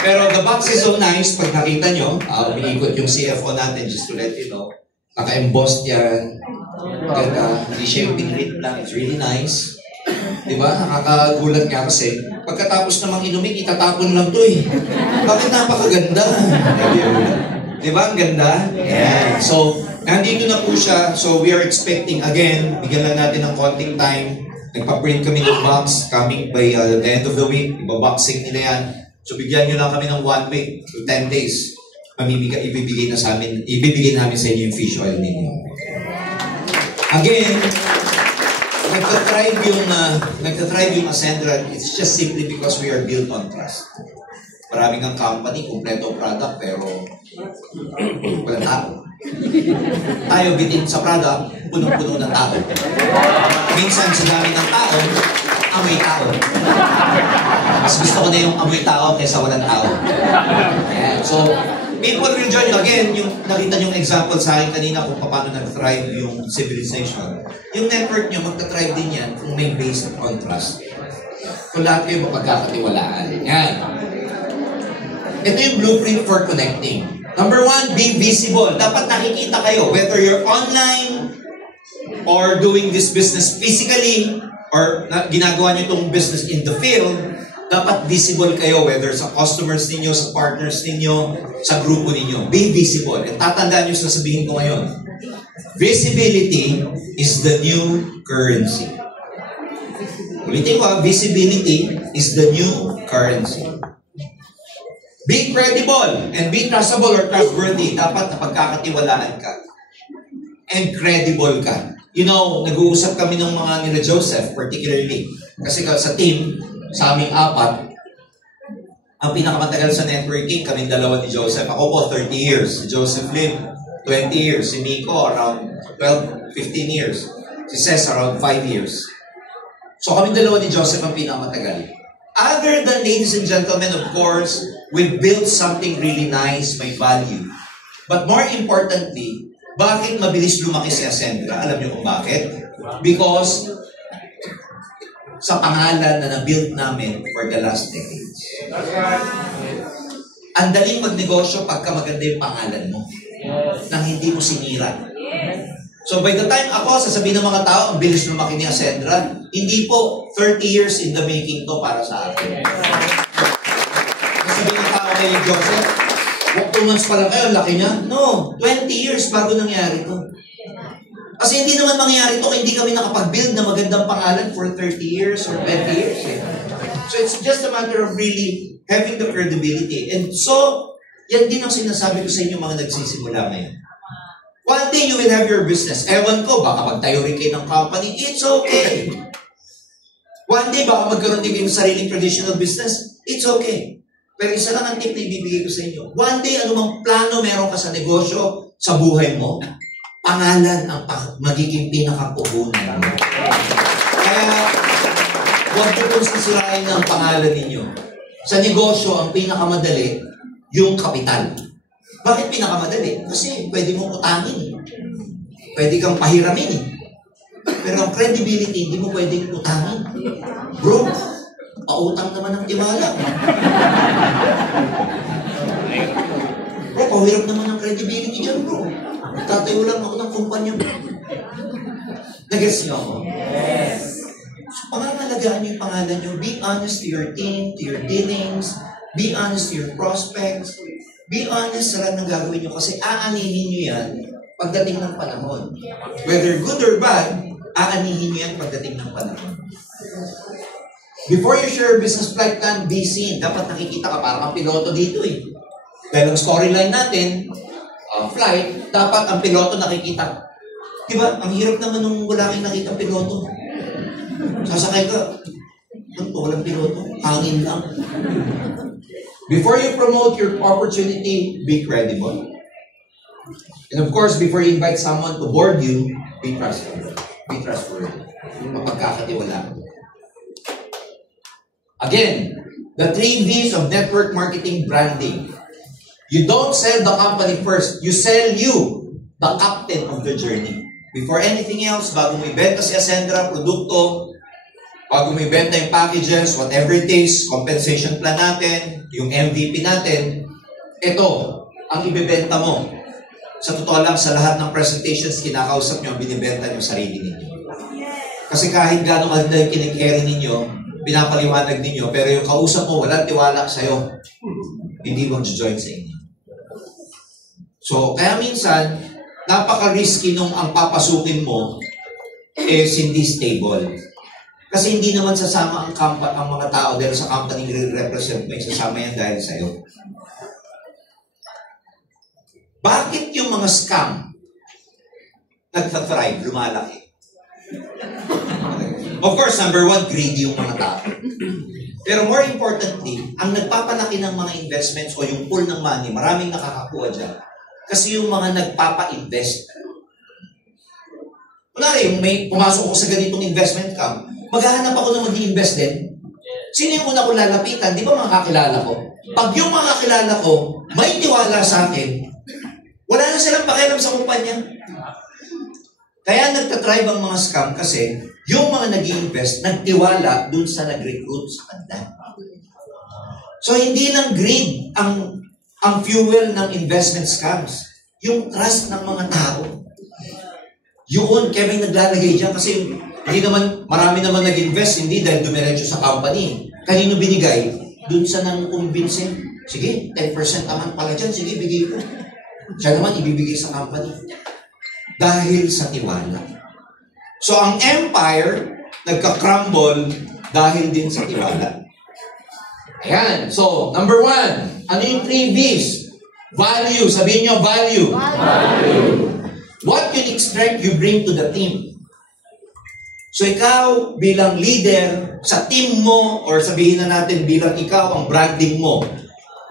Pero the box is so nice. Pag nakita nyo, umiikot yung CFO natin, just to let you know. Naka-embossed yan. Ganda. Hindi siya yung pinrint lang. It's really nice. Diba? Nakakagulat nga kasi. Pagkatapos namang inumin, itatapon lang to eh. Bakit napakaganda? Diba? Ang ganda? Yeah. So, nandito na po siya. So, we are expecting, again, bigyan lang natin ng konting time. Nagpa-print kami ng box coming by the end of the week. Iba-boxing nila yan. So, bigyan nyo lang kami ng 1 week to 10 days. Ibibigay namin sa inyo yung fish oil ninyo. Again, nagka-thrive yung Ascendra. It's just simply because we are built on trust. Maraming ang company, kompleto product, pero walang tao. Tayo bitin sa product, punong-puno ng tao. Minsan sa dami ng tao, amoy tao. Mas gusto ko na yung amoy tao kaysa walang tao. Ayan. So, people will join. Again, yung nakita niyong example sa akin kanina kung paano nag-thrive yung civilization. Yung network niyo, magta-thrive din yan kung may based on trust. Kung lahat kayo mapagkakatiwalaan. Yan. Ito yung blueprint for connecting. Number 1, be visible. Dapat nakikita kayo, whether you're online or doing this business physically or ginagawa nyo itong business in the field, dapat visible kayo, whether sa customers ninyo, sa partners ninyo, sa grupo ninyo. Be visible. At tatandaan nyo sasabihin ko ngayon, visibility is the new currency. Ulitin ko, visibility is the new currency. Be credible and be trustable or trustworthy. Dapat napagkakatiwalaan ka. And credible ka. You know, nag-uusap kami ng mga nila Joseph, particularly. Kasi sa team, sa aming 4, ang pinakamatagal sa networking, kaming 2 ni Joseph. Ako po, 30 years. Si Joseph Lim, 20 years. Si Miko, around 12, 15 years. Si Cez, around 5 years. So kaming 2 ni Joseph ang pinakamatagal. Other than, ladies and gentlemen, of course, we've built something really nice, may value. But more importantly, bakit mabilis lumaki si Ascendra? Alam niyo kung bakit? Because sa pangalan na na-build namin for the last decades. Ang daling magnegosyo pagka maganda yung pangalan mo. Nang hindi mo sinira. So by the time ako, sasabihin ng mga tao, ang bilis lumaki ni Ascendra, hindi po 30 years in the making to para sa akin. Sasabihin ng tao kay Joseph, 2 months pa lang kayo, laki niya. No, 20 years bago nangyari to. Kasi hindi naman mangyari to kung hindi kami nakapag-build na magandang pangalan for 30 years or 20 years. So it's just a matter of really having the credibility. And so, yan din ang sinasabi ko sa inyo mga nagsisimula ngayon. One day you will have your business. Ewan ko, baka magtayo rin kayo ng company. It's okay. One day, baka magkaroon din kayo ng sariling traditional business. It's okay. Pero isa lang ang tip na ibibigay ko sa inyo. One day, anumang plano meron ka sa negosyo, sa buhay mo, pangalan ang magiging pinakapuhunan mo. Kaya, huwag po pong sisirain ang pangalan ninyo. Sa negosyo, ang pinakamadali, yung kapital. Bakit pinakamadali? Kasi pwede mong utangin. Pwede kang pahiramin eh. Pero ang credibility, hindi mo pwedeng utangin. Bro, pautang naman ang tiwala. Bro, pahirap naman ang credibility dyan, bro. Tatayo lang ako ng kumpanya. Nag-guess niyo ako? Yes. So, pangangalagaan niyo yung pangalan niyo. Be honest to your team, to your dealings. Be honest to your prospects. Be honest sa lahat ng gagawin nyo kasi aanihin nyo yan pagdating ng panahon. Whether good or bad, aanihin nyo yan pagdating ng panahon. Before you share business flight plan, be seen. Dapat nakikita ka parang ang piloto dito eh. Dahil ang storyline natin, flight, dapat ang piloto nakikita. Diba? Ang hirap naman nung wala kang nakita piloto. Sasakay ka, walang piloto, hangin lang. Before you promote your opportunity, be credible. And of course, before you invite someone to board you, be trustworthy. Be trustworthy. Mapagkakatiwalaan. Again, the 3 V's of network marketing branding. You don't sell the company first. You sell you, the captain of the journey. before anything else, bago mo ibenta si Ascendra, produkto, bago mo ibenta yung packages, whatever it is, compensation plan natin, yung MVP natin, ito, ang ibebenta mo. Sa totoo lang, sa lahat ng presentations, kinakausap nyo, binibenta nyo sarili ninyo. Kasi kahit gano'ng ganda yung kinikere ninyo, pinapaliwanag ninyo, pero yung kausap mo, walang tiwala sa'yo, hindi mo join sa inyo. So, kaya minsan, napaka-risky nung ang papasukin mo is hindi stable. Kasi hindi naman sasama ang mga tao dahil sa company nire-represent mo, sasama yan dahil sa'yo. Bakit yung mga scam nagta-thrive, lumalaki? Of course, number one, greedy yung mga tao. Pero more importantly, ang nagpapalaki ng mga investments o yung pool ng money, maraming nakakakuha dyan. Kasi yung mga nagpapa-invest. Kunwari, yung may pumasok ko sa ganitong investment camp, maghahanap ako na mag-i-invest din. Sino yung una ko lalapitan? Di ba mga kakilala ko? Pag yung mga kakilala ko, may tiwala sa akin, wala na silang pakialam sa kumpanya. Kaya nagtatribe ang mga scam kasi yung mga nag-i-invest, nagtiwala dun sa nag-recruit sa kanila. So, hindi lang greed ang fuel ng investment scams. Yung trust ng mga tao. Yun, kaya may naglalagay dyan kasi hindi naman, marami naman nag-invest, hindi dahil dumiretso sa company. Kanino binigay? Dun sa nang convincing. Sige, 10% naman pala dyan. Sige, bigay ko. Siya naman ibibigay sa company. Dahil sa tiwala. So, ang empire, nagka-crumble dahil din sa tiwala. Ayan. So, number one, ano yung 3 V's? Value. Sabihin nyo, value. Value. What unique strength you bring to the team? So, ikaw bilang leader sa team mo, or sabihin na natin bilang ikaw ang branding mo,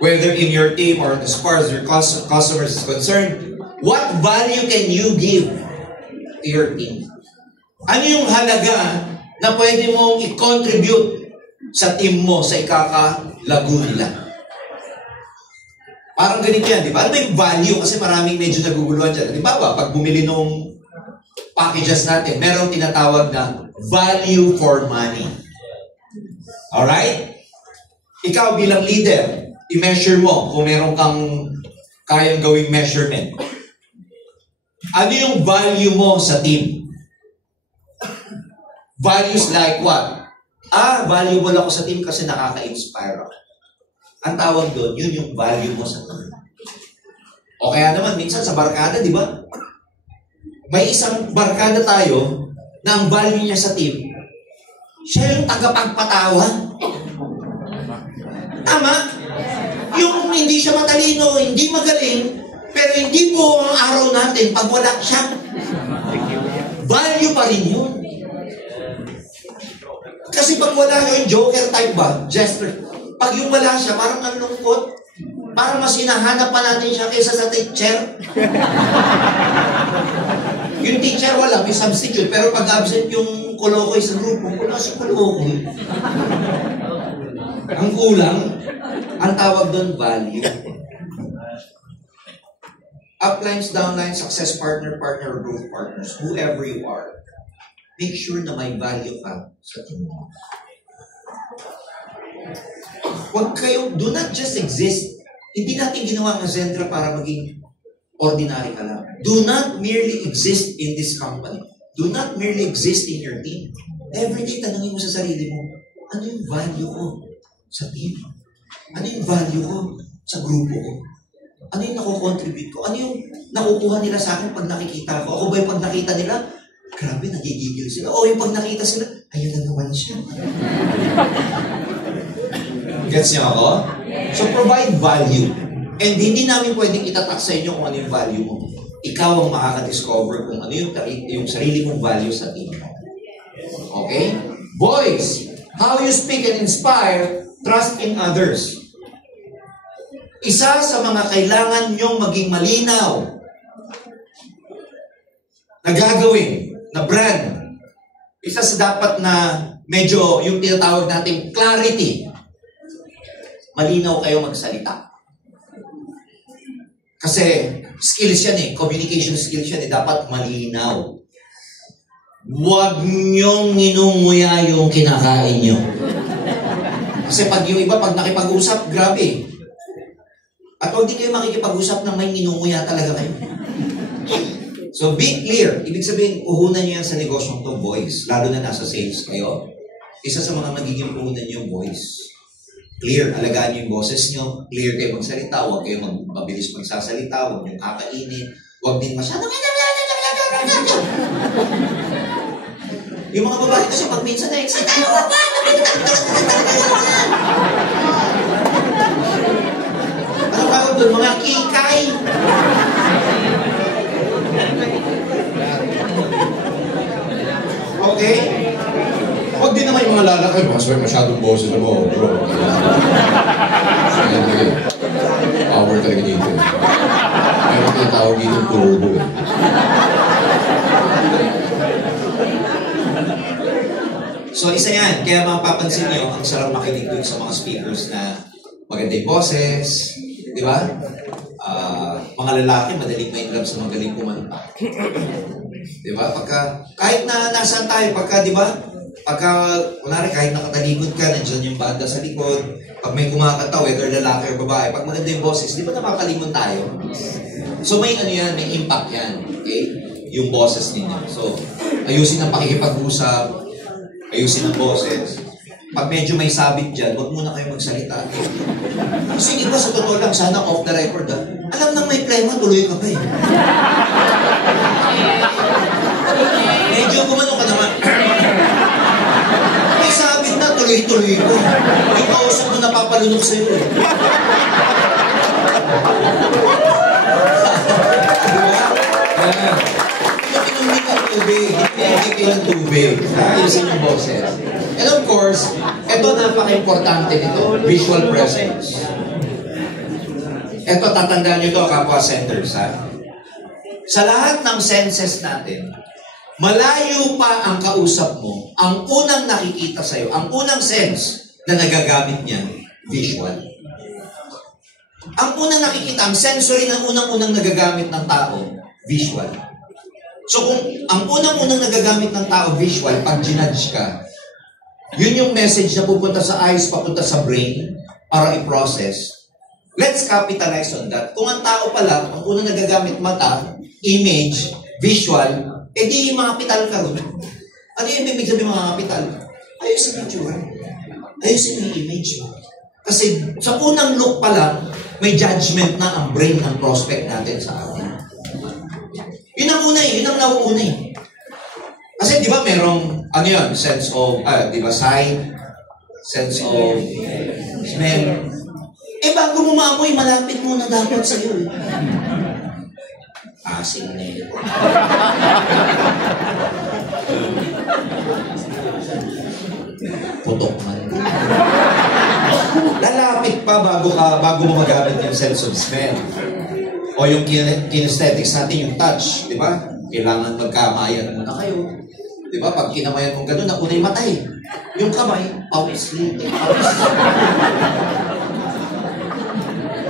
whether in your team or as far as your customers is concerned, what value can you give to your team? Ano yung halaga na pwede mong i-contribute sa team mo sa ikakalago nila? Parang ganito yan, di ba? Ano yung value? Kasi maraming medyo naguguluhan dyan. Di ba pag bumili nung packages natin, merong tinatawag na value for money. Alright? Ikaw bilang leader, i-measure mo kung meron kang kayang gawing measurement. Ano yung value mo sa team? Values like what? Valuable ako sa team kasi nakaka-inspire ako. Ang tawag doon, yun yung value mo sa team. O kaya naman, minsan sa barkada, di ba? May isang barkada tayo na ang value niya sa team, siya yung tagapagpatawa. Tama? Yung hindi siya matalino, hindi magaling, pero hindi po ang araw natin pag wala siya. Value pa rin yun. Kasi pag wala yung joker type ba, jester, pag yung wala siya, parang ang lungkot. Parang mas hinahanap pa natin siya kaysa sa teacher. Yung teacher wala, may substitute, pero pag absent yung kolokoy sa grupo, wala si kolokoy. Ang kulang, ang tawag doon, value. Uplines, downlines, success partner, or growth partners, whoever you are, make sure na may value ka sa team mo. Huwag kayo, do not just exist. Hindi natin ginawa ng Ascendra para maging ordinary ka lang. Do not merely exist in this company. Do not merely exist in your team. Every day, tanungin mo sa sarili mo, ano yung value ko sa team? Ano yung value ko sa grupo ko? Ano yung nakukontribute ko? Ano yung nakukuha nila sa akin pag nakikita ko? Ako ba yung pag nakita nila? Grabe, nagigigil sila. O yung pag nakita sila, ayun na naman siya. Gets niyo ako? So provide value. And hindi namin pwedeng itatak sa inyo kung ano yung value mo. Ikaw ang makaka-discover kung ano yung sarili mong value sa team. Okay? Boys, how you speak and inspire, trust in others. Isa sa mga kailangan nyong maging malinaw na gagawin, na brand. Isa sa dapat na medyo yung tinatawag nating clarity. Malinaw kayo magsalita. Kasi skills yan communication skills yan dapat malinaw. huwag niyong inunguya yung kinakain niyo. Kasi pag yung iba, pag nakipag-usap, grabe. At huwag din kayo makikipag-usap ng may inunguya talaga kayo. So be clear. Ibig sabihin, puhunan niyo yan sa negosyong to, boys. Lalo na nasa sales kayo. Isa sa mga magiging puhunan niyo yung voice. Clear, alagaan niyo yung boses niyo. Clear kayo magsalita. Huwag kayo mabilis magsasalita. Huwag niyo kakainin. Huwag din masyadong yung mga babae kasi pag minsan na-excite, ano tawag doon? Mga kikay. Okay? Huwag din naman yung mga lalaki, masyadong boses mo, bro. Power talaga dito. Meron tayong tawag dito, turbo. So, isa yan. Kaya mapapansin nyo, ang sarap makinig dun sa mga speakers na maganda yung boses, di ba? Mga lalaki, madaling main love sa magaling kumanta. Di ba? Pagka, kahit na nasaan tayo, pagka, di ba? Pagka, kunwari, kahit nakatalikod ka, nandiyan yung banda sa likod, pag may kumakanta, whether lalaki or babae, pag maganda yung boses, di ba napapalimon tayo? So, may ano yan, may impact yan. Okay? Yung boses ninyo. So, ayusin ang pakikipag-usap, ayusin ang boses. Pag medyo may sabit dyan, huwag muna kayo magsalita. Kasi iba sa totoo lang, sana off the record ha. Alam nang may plema, tuloy ka pa eh. Medyo gumano ka naman. May sabit na, tuloy-tuloy ko. Yung kausap mo napapalunok sa'yo eh. Inom ka tubig, hindi ng tubig. Ayusin yung boses. And of course, ito napaka-importante nito, visual presence. Ito, tatandaan nyo ito, kapwa centers, ha? Sa lahat ng senses natin, malayo pa ang kausap mo, ang unang nakikita sa'yo, ang unang sense na nagagamit niya, visual. Ang unang nakikita, ang sensory ng unang-unang nagagamit ng tao, visual. So kung ang unang-unang nagagamit ng tao, visual, pag ginudge ka, yun yung message na pupunta sa eyes, papunta sa brain, para i-process. Let's capitalize on that. Kung ang tao pala, ang unang nagagamit mata, image, visual, edi makapital ka rin. Ano yung ibig sabihin mga kapital? Ayusin yung tsura. Ayusin yung image mo. Kasi sa unang look pa lang, may judgment na ang brain ng prospect natin sa atin. Yun ang una eh. Yun ang nauuna eh. Kasi di ba merong, ano yun, sense of, di ba, sight, sense of smell. Eh bago mo maamoy, malapit mo na dapat sa'yo eh. Asin na yun. Putok man. Lalapit pa bago mo magamit yung sense of smell. O yung kinesthetics natin, yung touch, di ba? Kailangan magkamayan muna kayo. Di ba? Pag kinamayan mong gano'n, nauna yung matay. Yung kamay, pawis.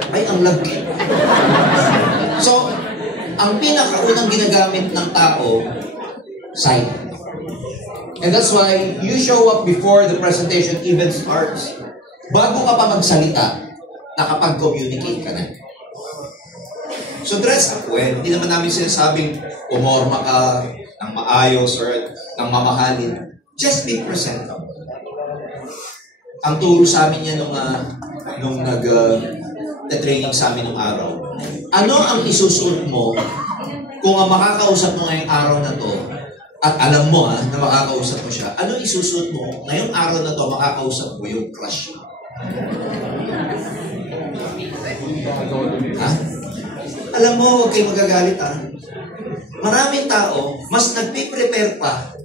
Ay, ang lagkit. So, ang pinakaunang ginagamit ng tao, sight. And that's why you show up before the presentation even starts. Bago ka pa magsalita, nakapag-communicate ka na. So dress up well. Hindi naman namin sinasabing umorma ka ng maayos or ng mamahalin. Just be presentable. Ang turo sa amin yan nung nag-training sa amin nung araw. Ano ang isusuot mo kung ang makakausap mo ngayong araw na to at alam mo na makakausap mo siya, ano isusuot mo ngayong araw na to makakausap mo yung crush mo? Ha? Alam mo, huwag kayo magagalit Maraming tao, mas nagpe-prepare pa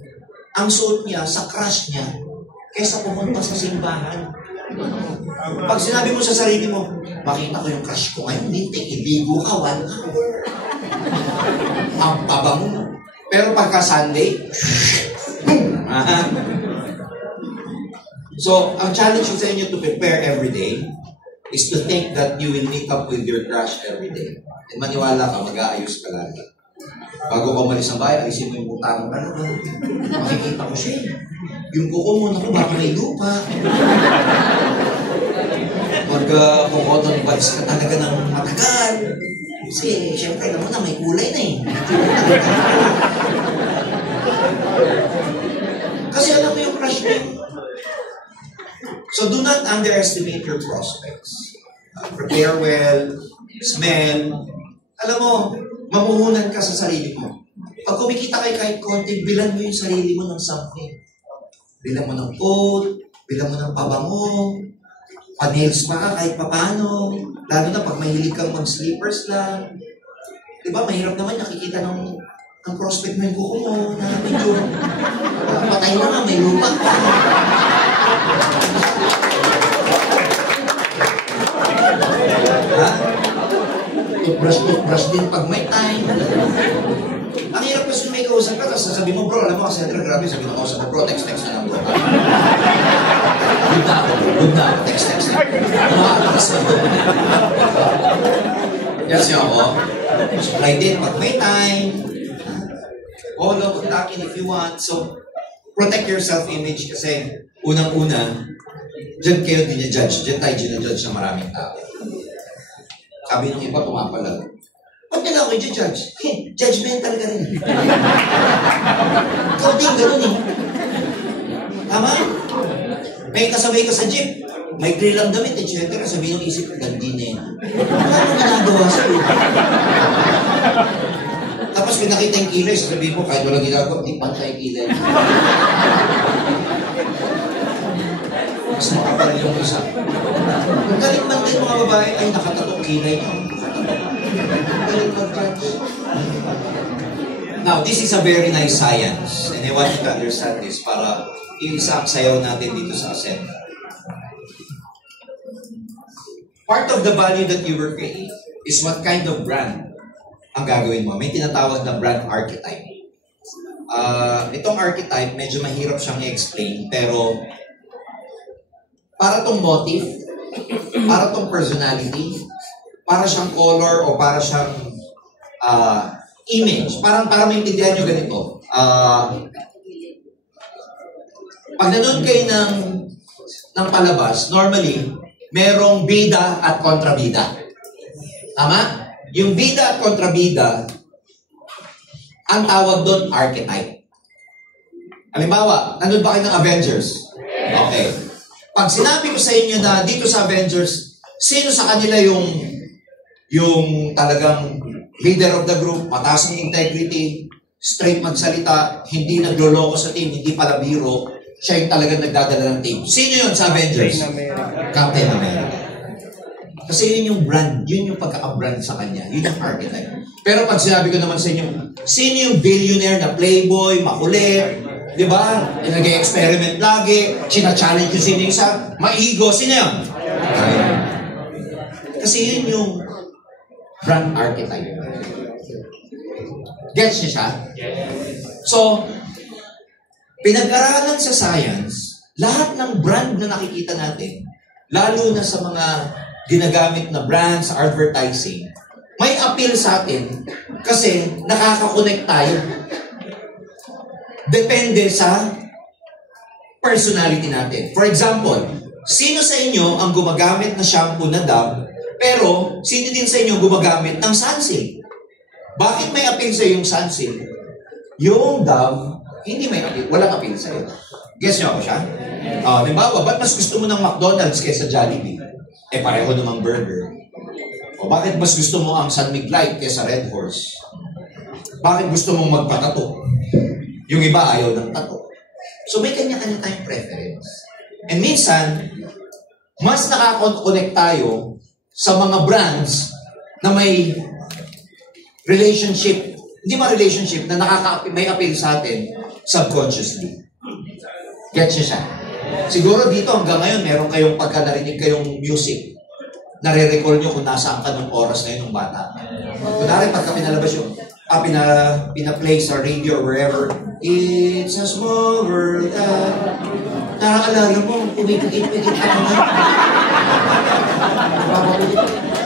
ang suot niya sa crush niya kaysa pumunta sa simbahan. Pag sinabi mo sa sarili mo, makita ko yung crush ko ngayon, hindi, iligo ka, 1 hour. Ang pabango mo. Pero pagka Sunday, so, ang challenge ko sa inyo to prepare every day is to think that you will meet up with your crush every day. And maniwala ka, mag-aayos ka lagi. Bago ka umalis ng bahay, alisin mo yung butang ka na. Makikita ko siya. Yung kuko mo, naku, baka may lupa. Mag-cotton buds ka talaga ng matagal. Kasi, syempre, naman na, may kulay na eh. Kasi alam mo yung crush mo. So, do not underestimate your prospects. Prepare well, smell. Alam mo, mamuhunan ka sa sarili mo. Pag kumikita kayo kahit konti, bilan mo yung sarili mo ng something. Bilan mo ng coat, bilan mo ng pabango, pa-nails pa ka kahit papano. Lalo na pag mahilig kang mag-sleepers lang. Diba, mahirap naman nakikita ng prospect mo yung kuko mo na medyo patay na nga, may lupa pa. Ha? Toothbrush din pag may time. Ang hirap kasi may kausap ka, tapos sasabihin mo, bro, alam mo kasi grabe, sabihin mo kausap mo, bro, text na lang, bro. Good na, text na. Makakakas na bro. Yes, yun ako. Supply din pag may time. Follow, kontakin if you want. So, protect your self-image kasi unang-una, dyan kayo dinajudge. Dyan tayo dinajudge ng maraming tao. Sabi ng iba, pumapalag. Ba't nila ako i-judge? Judgmental ka rin. Ikaw din, ganun eh. Tama? May kasabay ka sa jeep. May grill ang damit, etc. Sabi ng isip, gandi na yun. Ano ginagawa sa'yo? Tapos kung nakita yung kilay, sasabihin mo, kahit walang ginagawa, di pantay kilay. Mas makapal yung isa. Kung galing man din mga babae, ay nakatatong kilay niyo. Galing mag-judge. Now, this is a very nice science. And I want you to understand this para iisa ang sayaw natin dito sa Ascend. Part of the value that you will create is what kind of brand ang gagawin mo. May tinatawag na brand archetype. Itong archetype, medyo mahirap siyang i-explain, pero para tong motive, para tong personality, para siyang color, o para siyang image. Para maintindihan nyo ganito. Pag nanood kayo ng palabas, normally, merong bida at kontrabida. Tama? Yung bida at kontrabida, ang tawag doon, archetype. Halimbawa, nanood ba kayo ng Avengers? Okay. Pag sinabi ko sa inyo na dito sa Avengers, sino sa kanila yung talagang leader of the group, mataas ng integrity, straight magsalita, hindi nagloloko sa team, hindi pala biro, siya yung talagang nagdadala ng team. Sino yun sa Avengers? Captain America. Kasi yun yung brand, yun yung pagkaka-brand sa kanya, yun yung archetype. Pero pag sinabi ko naman sa inyo, sino yung billionaire na playboy, makulit, di ba? Nag-experiment lagi, sina-challenge yung sino yung isa, maigo, sino yun? Kasi yun yung brand archetype. Gets niyo siya? So, pinag-aralan sa science, lahat ng brand na nakikita natin, lalo na sa mga ginagamit na brands, advertising, may appeal sa atin kasi nakaka-connect tayo. Depende sa personality natin. For example, sino sa inyo ang gumagamit na shampoo na Dove, pero sino din sa inyo gumagamit ng Sunsilk? Bakit may appeal sa yung Sunsilk? Yung Dove, hindi may appeal. Walang appeal sa'yo. Guess nyo ako siya? Halimbawa, ba't mas gusto mo ng McDonald's kaysa Jollibee? Eh, pareho namang burger. O bakit mas gusto mo ang San Mig Light kaysa Red Horse? Bakit gusto mong magpatato? Yung iba ayaw ng tato. So, may kanya-kanya tayong preference. And minsan, mas nakaka-connect tayo sa mga brands na may relationship, hindi ba relationship, na may appeal sa atin subconsciously. Get siya. Siguro dito hanggang ngayon, meron kayong pagka narinig kayong music. Nare-recall nyo kung nasaan ka nung oras na yun ng bata. Kunwari, pagka pinalabas yung, pina-play sa radio or wherever, it's a small world. Nakaalala mo, pumipigit-pigit ka naman.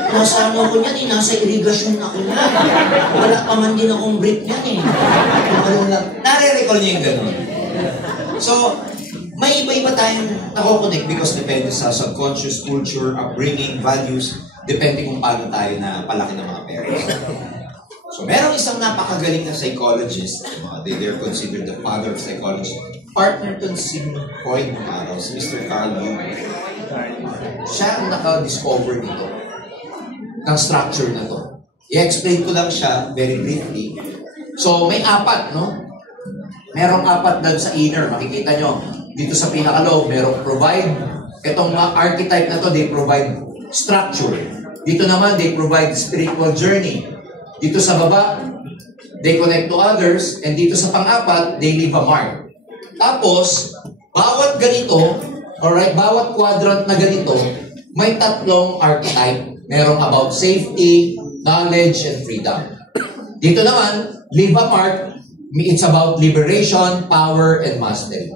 nasa ano ko niyan nasa irigasyon ako niyan. Wala pa man din akong brief niyan Nare-recall niyo yung ganun. So, may iba-iba tayong nako-connect because depende sa subconscious culture, upbringing, values, depende kung paano tayo na palaki ng mga parents. So, merong isang napakagaling na psychologist, they're considered the father of psychology. Partner to si Freud ng araw, si Mr. Carl Jung. Siya ang naka-discover nito, ng structure na to. I-explain ko lang siya very briefly. So, may apat, no? Merong apat doon sa inner. Makikita nyo, dito sa pinaka-low, merong provide. Itong mga archetype na to, they provide structure. Dito naman, they provide spiritual journey. Dito sa baba, they connect to others. And dito sa pang-apat, they leave a mark. Tapos, bawat ganito, alright, bawat quadrant na ganito, may tatlong archetype. Merong about safety, knowledge, and freedom. Dito naman, leave a mark, it's about liberation, power, and mastery.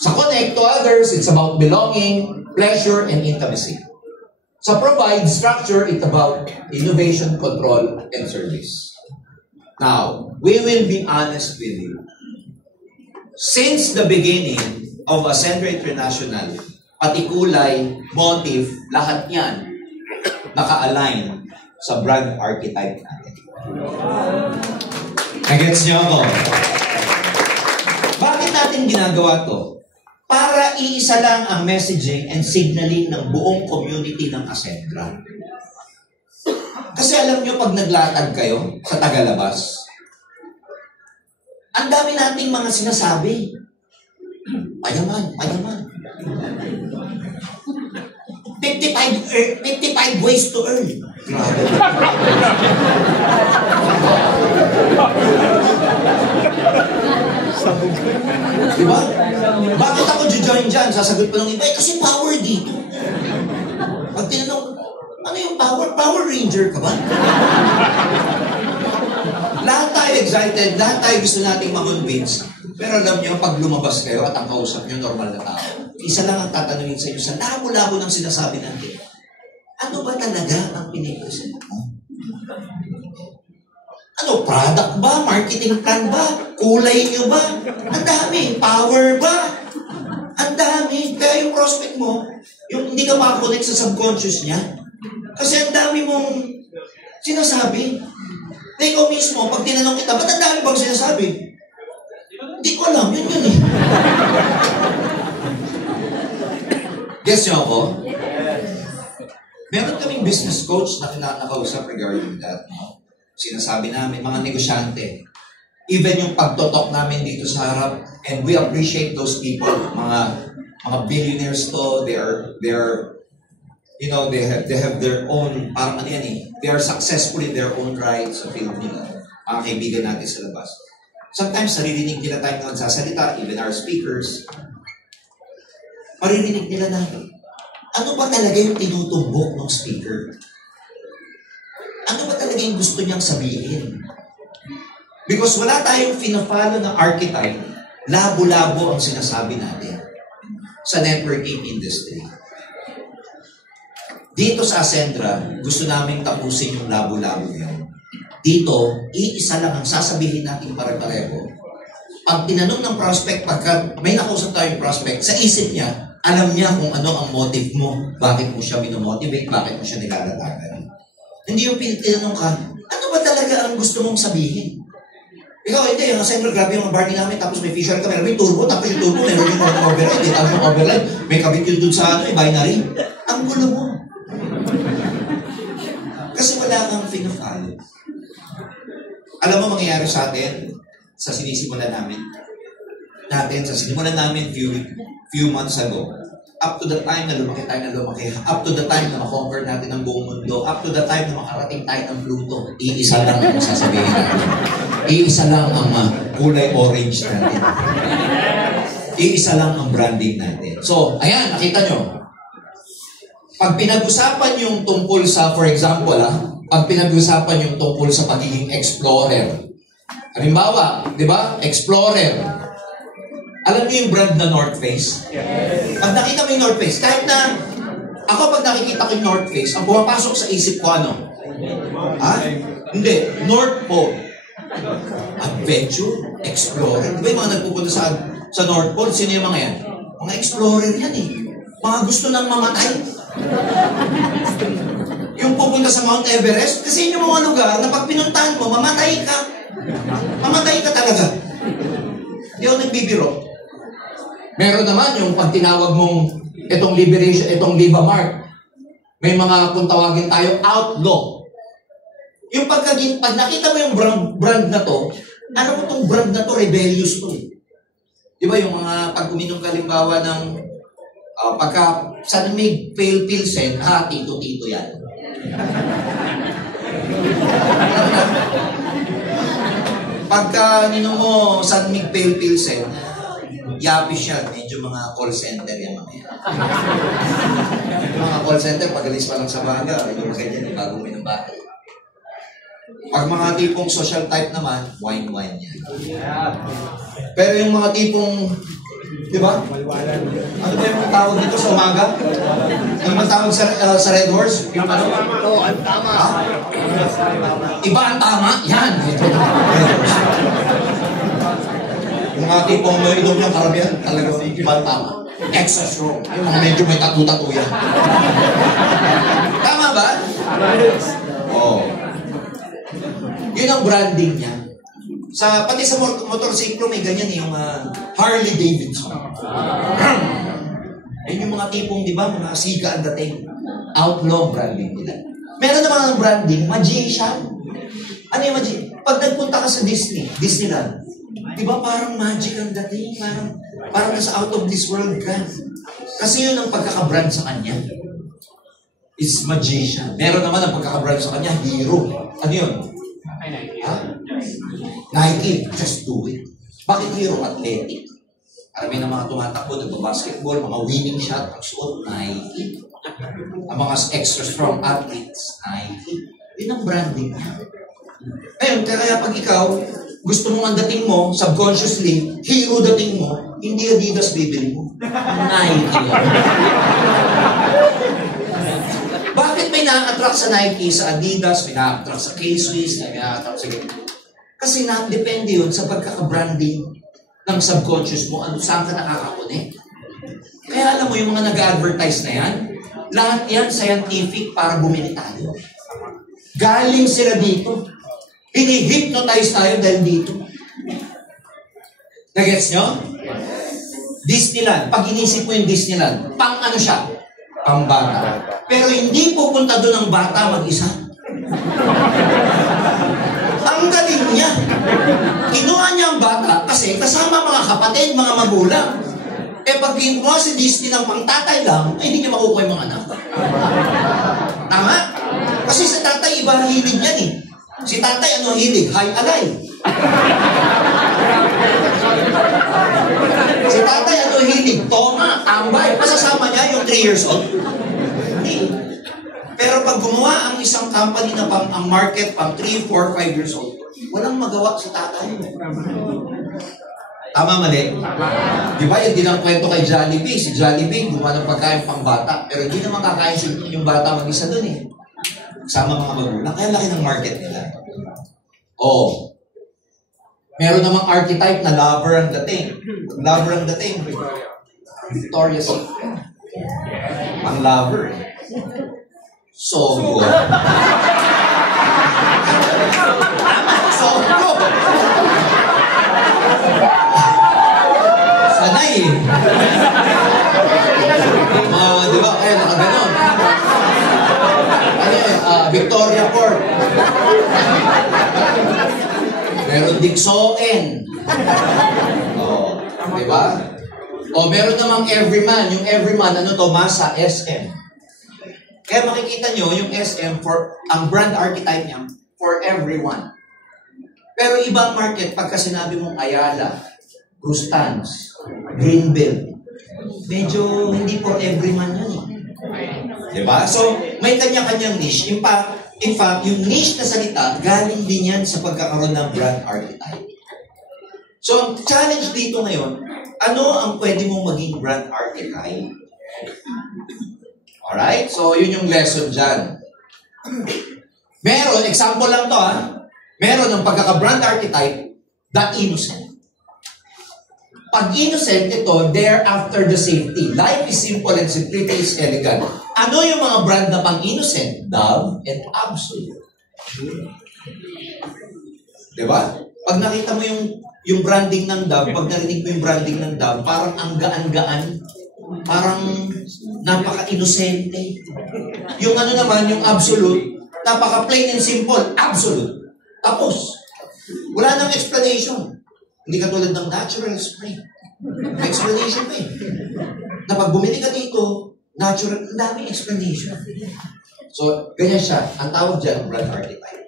Sa connect to others, it's about belonging, pleasure, and intimacy. Sa provide structure, it's about innovation, control, and service. Now, we will be honest with you. Since the beginning of Ascendra International, pati kulay, motive, lahat yan naka-align sa brand archetype natin. Nagets niyo ako? Bakit natin ginagawa to? Para iisa lang ang messaging and signaling ng buong community ng Ascendra. Kasi alam niyo, pag naglatag kayo sa Tagalabas, ang dami nating mga sinasabi. Payaman, payaman. 55 ways to earn. Grabe. Diba? Bakit ako join dyan? Sasagot pa ng iba, kasi power dito. Pag tinanong, ano yung power? Power Ranger ka ba? Lahat tayo excited, lahat tayo gusto nating ma-convince. Pero alam niyo, pag lumabas kayo at ang kausap niyo, normal na tao, isa lang ang tatanungin sa inyo sa labo-labo ng sinasabi natin. Ano ba talaga ang pinipresent mo? Ano, product ba? Marketing plan ba? Kulay niyo ba? Ang dami. Power ba? Ang dami. Kaya yung prospect mo, yung hindi ka makakonect sa subconscious niya, kasi ang dami mong sinasabi. Na ikaw mismo, pag tinanong kita, ba't ang dami bang sinasabi? Hindi ko alam, yun eh. Guess niyo ako? Meron kaming business coach na nakausap regarding that. No? Sinasabi namin, mga negosyante, even yung pagtotok namin dito sa harap, and we appreciate those people, mga billionaires to, they are you know, they have their own, parang ano yan eh, they are successful in their own right sa field nila. Mga kaibigan natin sa labas. Sometimes, naririnig nila tayo na nagsasalita, even our speakers, maririnig nila natin. Ano ba talaga yung tinutumbok ng speaker? Ano ba talaga yung gusto niyang sabihin? Because wala tayong fina-follow na archetype, labo-labo ang sinasabi natin sa networking industry. Dito sa Ascendra, gusto namin tapusin yung labo-labo yun. Dito, iisa lang ang sasabihin natin pare-pareho. Pag tinanong ng prospect, pagka may nakausap tayong prospect, sa isip niya, alam niya kung ano ang motive mo, bakit mo siya minomotivate, bakit mo siya nilalatagan. Hindi yung tinanong ka, ano ba talaga ang gusto mong sabihin? Ikaw, hindi, yung Ascendra, grabe yung party namin, tapos may fisher ka, meron may turbo, tapos yung turbo, meron yung override, tapos yung override, may kabit yun dun sa binary. Ang gulo mo. Kasi wala kang fina-follow. Alam mo mangyayari sa atin, sa sinisimulan namin, sa sinimulan namin few months ago, up to the time na lumaki tayo na lumaki, up to the time na makonquer natin ang buong mundo, up to the time na makarating tayo ng Pluto, iisa lang ang sasabihin natin. Iisa lang ang kulay orange natin. Iisa lang ang branding natin. So, ayan, nakita nyo. Pag pinag-usapan yung tungkol sa, for example, pag pinag-usapan yung tungkol sa pagiging explorer. Halimbawa, di ba? Explorer. Alam niyo yung brand na North Face? Yes. Pag nakita mo yung North Face, kahit na Ako pag nakikita ko yung North Face, ang pumapasok sa isip ko ano? Ha? Hindi. North Pole. Adventure, explorer. Di ba yung mga nagpupunta sa North Pole? Sino yung mga yan? Mga explorer yan eh. Mga gusto nang mamatay. Yung pupunta sa Mount Everest, kasi yun yung mga lugar na pag pinuntahan mo, mamatay ka. Mamatay ka talaga. Hindi ako nagbibiro. Meron naman yung pag tinawag mong itong liberation, itong Viva Mark, may mga kung tawagin tayo, outlaw. Yung pag nakita mo yung brand na to, ano mo itong brand na to, rebellious to eh. Di ba yung mga pag uminom kalimbawa ng pagka San Mig Pale Pilsen, tito-tito yan. Pagka ninom mo San Mig Pale Pilsen, yapis yan, medyo mga call center yan mamaya. Mga call center, pag-alis pa lang sa baga, yung ganyan, bago may ng bahay. Pag mga tipong social type naman, wine-wine yan. Pero yung mga tipong, di ba? Ano ba yung tawag dito sa umaga? Ano ba tawag sa Red Horse? Yung ano? Oo, ang tama. Iba ang tama? Yan. Yung mga tipong may inom yung karamihan, talaga iba ang tama. Extra strong. Yung mga medyo may tatu-tatu yan. Tama ba? Oo. Yun ang branding niya. Pati sa motorsiklo may ganyan yung Harley Davidson. Yun yung mga tipong, di ba, mga siga ang dating. Outlaw branding nila. Meron naman ang branding, magician. Ano yung magic? Pag nagpunta ka sa Disneyland, di ba parang magic ang dating? Parang nasa out of this world ka. Kasi yun ang pagkakabrand sa kanya. Is magician. Meron naman ang pagkakabrand sa kanya, hero. Ano yun? Ha? Nike, just do it. Bakit hero? Athletic. Karami ng mga tumatakbo, nagbabasketball, mga winning shot, pagsuot, Nike. Ang mga extra strong athletes, Nike. Yun ang branding niya. Ngayon, kaya pag ikaw, gusto mong ang dating mo, subconsciously, hero dating mo, hindi Adidas bibili mo. Nike. Bakit may na-attract sa Nike, sa Adidas, may na-attract sa K-Swiss, may na-attract sa kasi depende yun sa pagkaka-branding ng subconscious mo, saan ka nakakakunik. Kaya alam mo, yung mga nag-advertise na yan, lahat yan scientific para bumili tayo. Galing sila dito. Hini-hypnotize tayo dahil dito. Nagets nyo? Disneyland. Pag inisip mo yung Disneyland, pang ano siya? Pang bata. Pero hindi pupunta doon ang bata mag-isa. Ang galing niya. Kinuha niya ang bata kasi kasama mga kapatid, mga magulang. Pag kinuha si Disney ng pang-tatay lang, hindi niya makukuha yung mga anak. Tama? Kasi sa tatay, iba hilig niyan eh. Si tatay, ano hilig? High alay. Si tatay, ano hilig? Toma, tambay. Masasama niya yung 3 years old. Hindi. Pero pag gumawa ang isang company na ang market pang 3, 4, 5 years old, walang magawa sa tatay. Tama, mali? Di ba yung dinang-kwento kay Jollibee? Si Jollibee, gumawa ng pagkain pang bata. Pero hindi naman kakain yung bata mag-isa dun eh. Sama mga magulang. Kaya laki ng market nila. Oh. Meron namang archetype na lover ang dating. Lover ang dating. Victoria's Secret. Ang lover eh. So good. So good. Sanay eh. Di ba? Kaya nakaganon. Ano yun? Victoria Court. Meron Dixoen. Di ba? Meron namang Everyman. Yung Everyman, ano to? Masa, SM. Kaya makikita nyo, yung SM, ang brand archetype niya, for everyone. Pero ibang market, pagka sinabi mong Ayala, Rustans, Greenbelt, medyo hindi for everyone yun eh. Diba? So, may kanya-kanyang niche. In fact, yung niche na salita, galing din yan sa pagkakaroon ng brand archetype. So, ang challenge dito ngayon, ano ang pwede mong maging brand archetype? Alright? So, yun yung lesson dyan. Meron, example lang to meron ng pagkaka-brand archetype, the innocent. Pag innocent ito, thereafter the safety. Life is simple and simplicity is elegant. Ano yung mga brand na pang-innocent? Dove and Absolute. Diba? Pag nakita mo yung branding ng Dove, pag narinig mo yung branding ng Dove, parang ang gaan-gaan, parang napaka-inosente. Yung ano naman, yung Absolute, napaka-plain and simple, Absolute. Tapos, wala nang explanation. Hindi katulad ng natural spring. May explanation pa na pag bumili ka dito, natural, ang daming explanation. So, ganyan siya. Ang tawag dyan, brand archetype.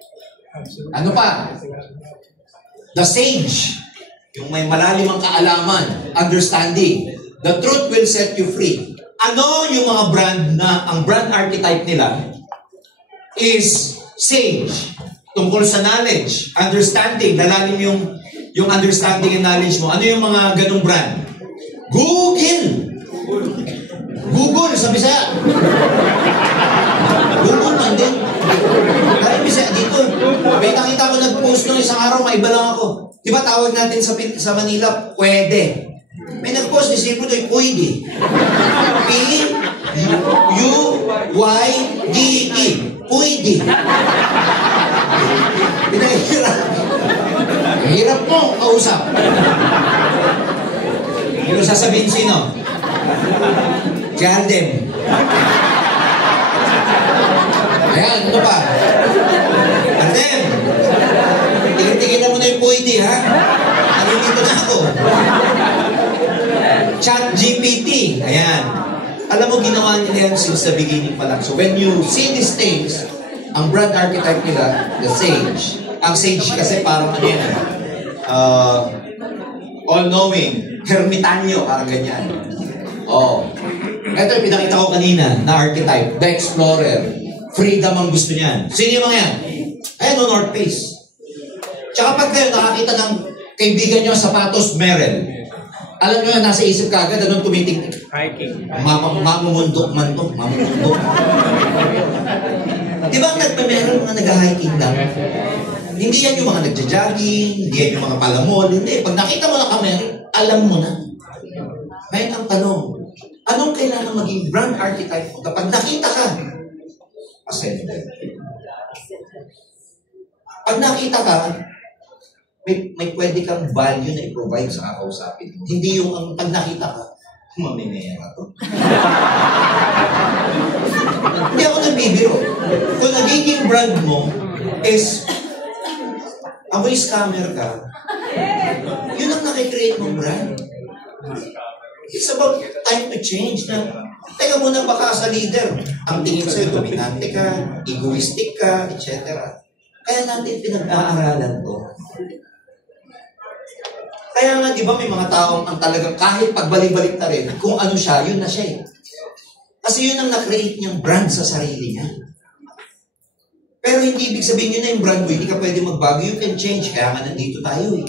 Ano pa? The sage. Yung may malalim ang kaalaman, understanding. The truth will set you free. Ano yung mga brand na, ang brand archetype nila is sage. Tungkol sa knowledge, understanding, nalalim yung understanding and knowledge mo. Ano yung mga ganong brand? Google! Google, sa Bisaya. Google man din. Dahil Bisaya dito. May nakita ko nag-post nung isang araw, maiba lang ako. Di ba tawag natin sa Manila, pwede. May nag-post ni Sipo doon, pwede. P-U-Y-D-E. Pwede. Pinahirap. Hirap mo kausap. Pero sasabihin sino? Garden. Ayan, ano pa? Garden. Tingin-tingin na mo na yung pwede, ha? Nalilito na ako. ChatGPT. Ayan. Alam mo, ginawa nila yan since the beginning pa lang. So when you see these things, ang brand archetype nila, the sage. Ang sage kasi parang ano yan, all-knowing, hermitanyo, parang ganyan. Oh. Ito yung pinakita ko kanina na archetype, the explorer. Freedom ang gusto niyan. Sino yung mga yan? Ayan o, North Face. Tsaka pag kayo nakakita ng kaibigan nyo sapatos, Merrell. Alam nyo na, nasa isip ka agad, anong tumitingin? Hiking. Mamumundok man to. Mamumundok. Di ba meron mga nag-hiking lang? Hindi yan yung mga nagja-jogging, hindi yan yung mga palamol, hindi. Pag nakita mo na kami, alam mo na. Ngayon ang tanong, anong kailangan maging brand archetype mo? Kapag nakita ka, ascended. Pag nakita ka, may pwede kang value na i-provide sa kakausapin mo. Hindi yung pag nakita ka, mamimera to. Hindi ako nagbibiro. Kung nagiging brand mo is amoy scammer ka, yun ang nakikreate mong brand. It's about time to change na. Teka muna, baka sa leader, ang tingin sa'yo, dominante ka, egoistic ka, etc. Kaya natin pinag-aaralan to. Kaya nga, di ba, may mga taong ang talagang kahit pagbalik-balik na rin, kung ano siya, yun na siya. Kasi yun ang na-create niyang brand sa sarili niya. Pero hindi ibig sabihin yun na yung brand mo, hindi ka pwede magbago, you can change. Kaya nga nandito tayo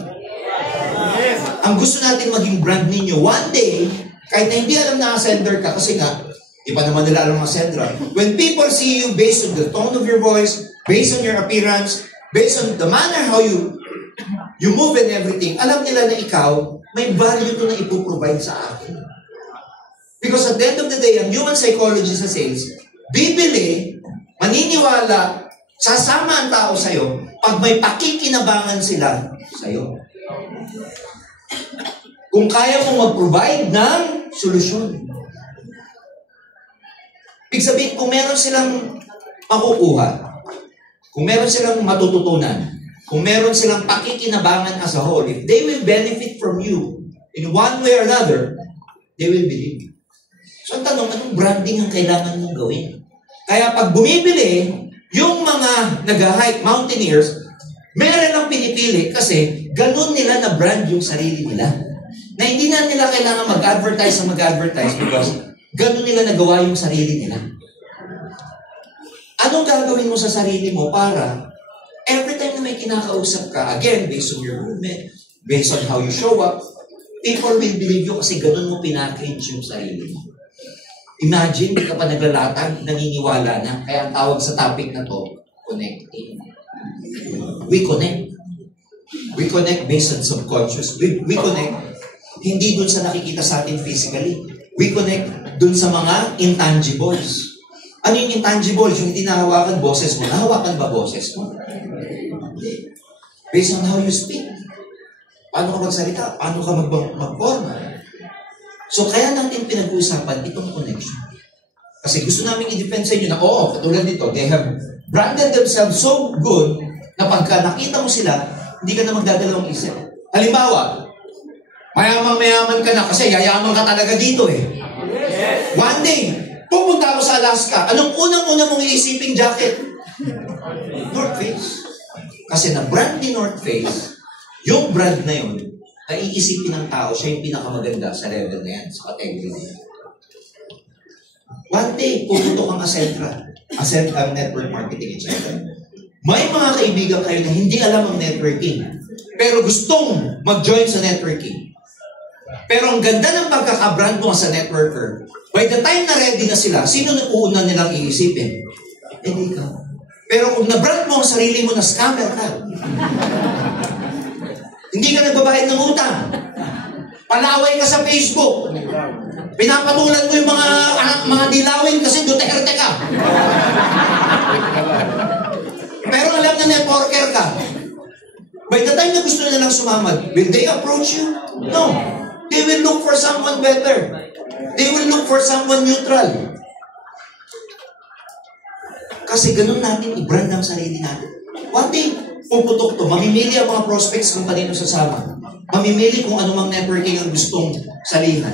Yes. Ang gusto natin maging brand ninyo, one day, kahit na hindi alam na sender ka, kasi nga, di pa naman nila alam ang sender. When people see you based on the tone of your voice, based on your appearance, based on the manner how you move and everything, alam nila na ikaw, may value to na ipoprovide sa akin. Because at the end of the day, ang human psychology sa sales, bibili, maniniwala, sasama ang tao sa'yo, pag may pakikinabangan sila sa'yo. Kung kaya mong mag-provide ng solusyon. Ibig sabihin, kung meron silang makukuha, kung meron silang matututunan, kung meron silang pakikinabangan as a whole, if they will benefit from you in one way or another, they will believe. So, ang tanong, anong branding ang kailangan mong gawin? Kaya pag bumibili, yung mga nag-hike mountaineers, meron lang pinipili kasi ganun nila na brand yung sarili nila. Na hindi na nila kailangan mag-advertise because ganun nila nagawa yung sarili nila. Anong gagawin mo sa sarili mo para every time na may kinakausap ka, again, based on your movement, based on how you show up, people will believe you kasi ganun mo pinakage yung sarili mo. Imagine, hindi ka pa naglalatag, naniniwala na. Kaya ang tawag sa topic na to, connecting. We connect. We connect based on subconscious. We connect hindi dun sa nakikita sa atin physically. We connect dun sa mga intangibles. Ano yung intangibles? Yung hindi nahawakan boses mo. Nahawakan ba boses mo? Based on how you speak. Paano ka magsalita? Paano ka magforma? So, kaya natin pinag-uusapan itong connection. Kasi gusto namin i-defend sa inyo na, katulad nito, they have branded themselves so good na pagka nakita mo sila, hindi ka na magdadalawang isip. Halimbawa, mayaman ka na kasi yayaman ka talaga dito eh. One day, pupunta ako sa Alaska. Anong unang-una mong iisiping jacket? North Face. Kasi na-brand ni North Face, yung brand na yun, naiisipin ng tao, siya yung pinakamaganda sa level na yan, sa category na yan. One day, pupunto kang ang network marketing, etc. May mga kaibigan kayo na hindi alam ang networking, pero gustong mag-join sa networking. Pero ang ganda ng pagkakabrand mo sa networker, by the time na ready na sila, sino na uuna nilang iisipin? Hindi ka. Pero kung na-brand mo ang sarili mo na scammer ka, hindi ka nagbabayad ng utang. Palaway ka sa Facebook. Pinapatulan mo yung mga dilawin kasi Duterte ka. Pero alam na networker ka. By the time na gusto nilang sumamad, will they approach you? No. They will look for someone better. They will look for someone neutral. Kasi ganun natin i-brand ang sarili natin. One day, puputok to. Mamimili ang mga prospects kung kanino sasama. Mamimili kung anumang networking ang gustong salihan.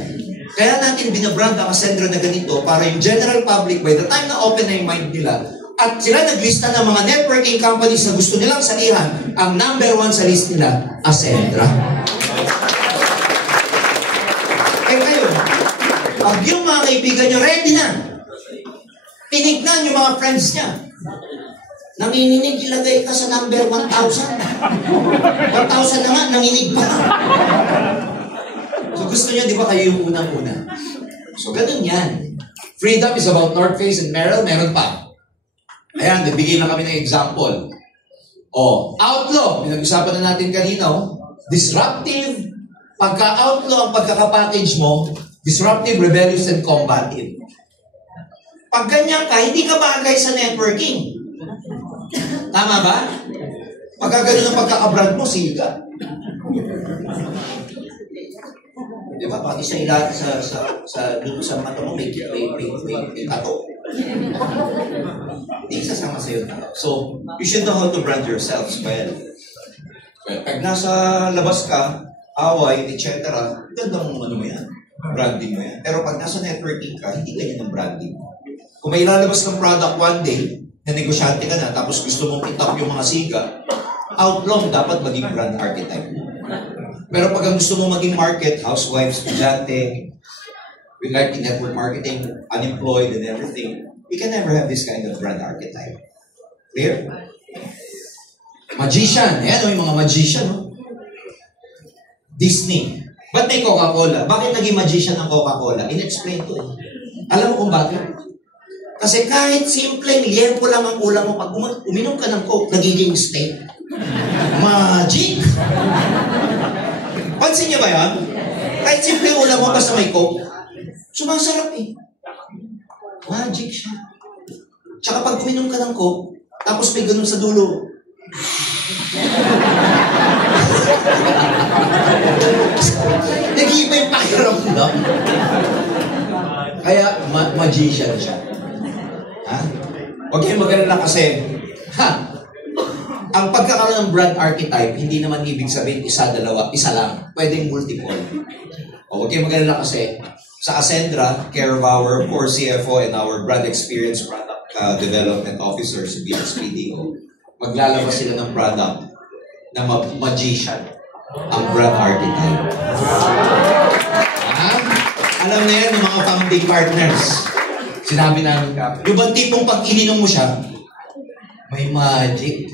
Kaya natin binabrand ang Ascendra na ganito para yung general public, by the time na open na yung mind nila, at sila naglista ng mga networking companies na gusto nilang salihan, ang number 1 sa list nila, Ascendra. Eh ngayon, pag yung mga kaibigan nyo ready na, tinignan yung mga friends niya, nanginginig, ilagay ka sa number 1,000. 1,000 na nga, nanginig pa. So gusto niyo, di ba kayo yung unang-una? So ganun yan. Freedom is about North Face and Merrell, meron pa. Ayan, nagbigay lang kami ng example. Outlaw, pinag-usapan na natin kanina, disruptive, pagka-outlaw ang pagkakapackage mo, disruptive, rebellious, and combative. Pag ganyan ka, hindi ka bagay sa networking. Tama ba? Pagka ganun ang pagkakabrand mo, siga. Di ba? Pati sa ilat sa mata mo, may tato. Hindi sasama sa'yo na. So, you should know how to brand yourselves. Well, pag nasa labas ka, away, etc., gandang ano mo yan. Branding mo yan. Pero pag nasa networking ka, hindi ganyan ang branding mo. Kung may ilalabas ng product one day, na negosyante ka na, tapos gusto mong itap yung mga siga, outlaw dapat maging brand archetype. Pero pag ang gusto mong maging market, housewife, estudyante, we like in network marketing, unemployed and everything, we can never have this kind of brand archetype. Clear? Magician. Ayan yung mga magician. Disney. Ba't may Coca-Cola? Bakit naging magician ang Coca-Cola? In-explain to. Alam mo kung bakit? Kasi kahit simpleng liempo lang ang ulam mo, pag uminom ka ng Coke, nagiging steak. Magic! Pansin niyo ba yan? Kahit simpleng ulam mo, basta may Coke, sumasarap eh. Magic siya. Tsaka pag uminom ka ng Coke, tapos may ganun sa dulo. Nag-iiba yung pakiramdam. Kaya, magician siya. Huwag kayong mag-alala kasi, ang pagkakaroon ng brand archetype, hindi naman ibig sabihin isa, dalawa, isa lang. Pwedeng multiple. Huwag kayong mag-alala kasi, sa Ascendra, care of our core CFO and our brand experience product development officer, si BXPDO, maglalabas sila ng product na magician, ang brand archetype. Alam na yan ng mga founding partners. Sinabi namin ka, yung bang tipong pag ininom mo siya, may magic.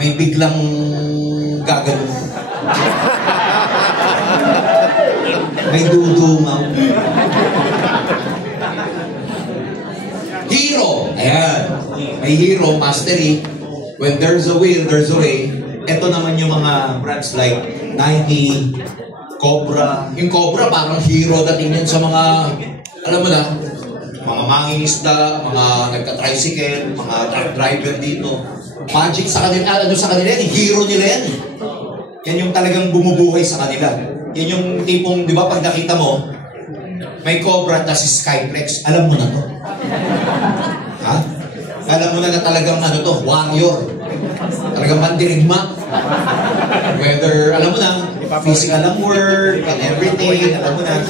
May biglang gagano. May dudungaw. Hero. Ayan. May hero, mastery. When there's a will, there's a way. Ito naman yung mga brands like Nike, Cobra. Yung Cobra parang hero dating yan sa mga, alam mo na, mga mangingisda, mga nagka-tricycle, mga truck driver dito. Magic sa kanila, ano sa kanila yan, hero nila yan. Yan yung talagang bumubuhay sa kanila. Yan yung tipong, di ba, pag nakita mo, may Cobra at si Skyflex, alam mo na to. Ha? Alam mo na talagang ano to, warrior. Talagang mandirigma. Whether, alam mo na, physical ang work and everything, alam mo na.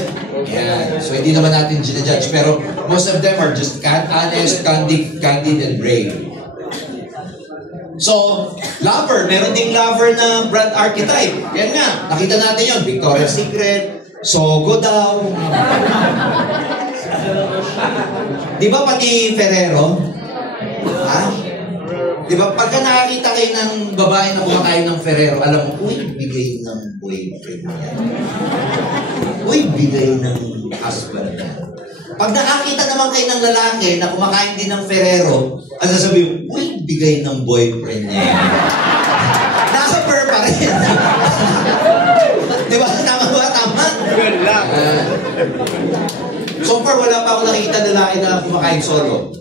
Yeah. So, hindi naman natin ginajudge. Pero, most of them are just honest, candid, and brave. So, lover. Meron ding lover na brand archetype. Yan nga. Nakita natin yun. Victoria's Secret. Sogo daw. Di ba pati Ferrero? Ha? Di ba pagka nakakita kayo ng babae na kumakain ng Ferrero, alam mo, uy, bigay ng boyfriend niya. Uy, bigay ng husband niya. Pag nakakita naman kayo ng lalaki na kumakain din ng Ferrero, ang sasabihin, uy, bigay ng boyfriend niya. Naka-per pa rin. Di ba? Tama ba? Tama? Good luck. So far, wala pa ako nakita lalaki na kumakain solo.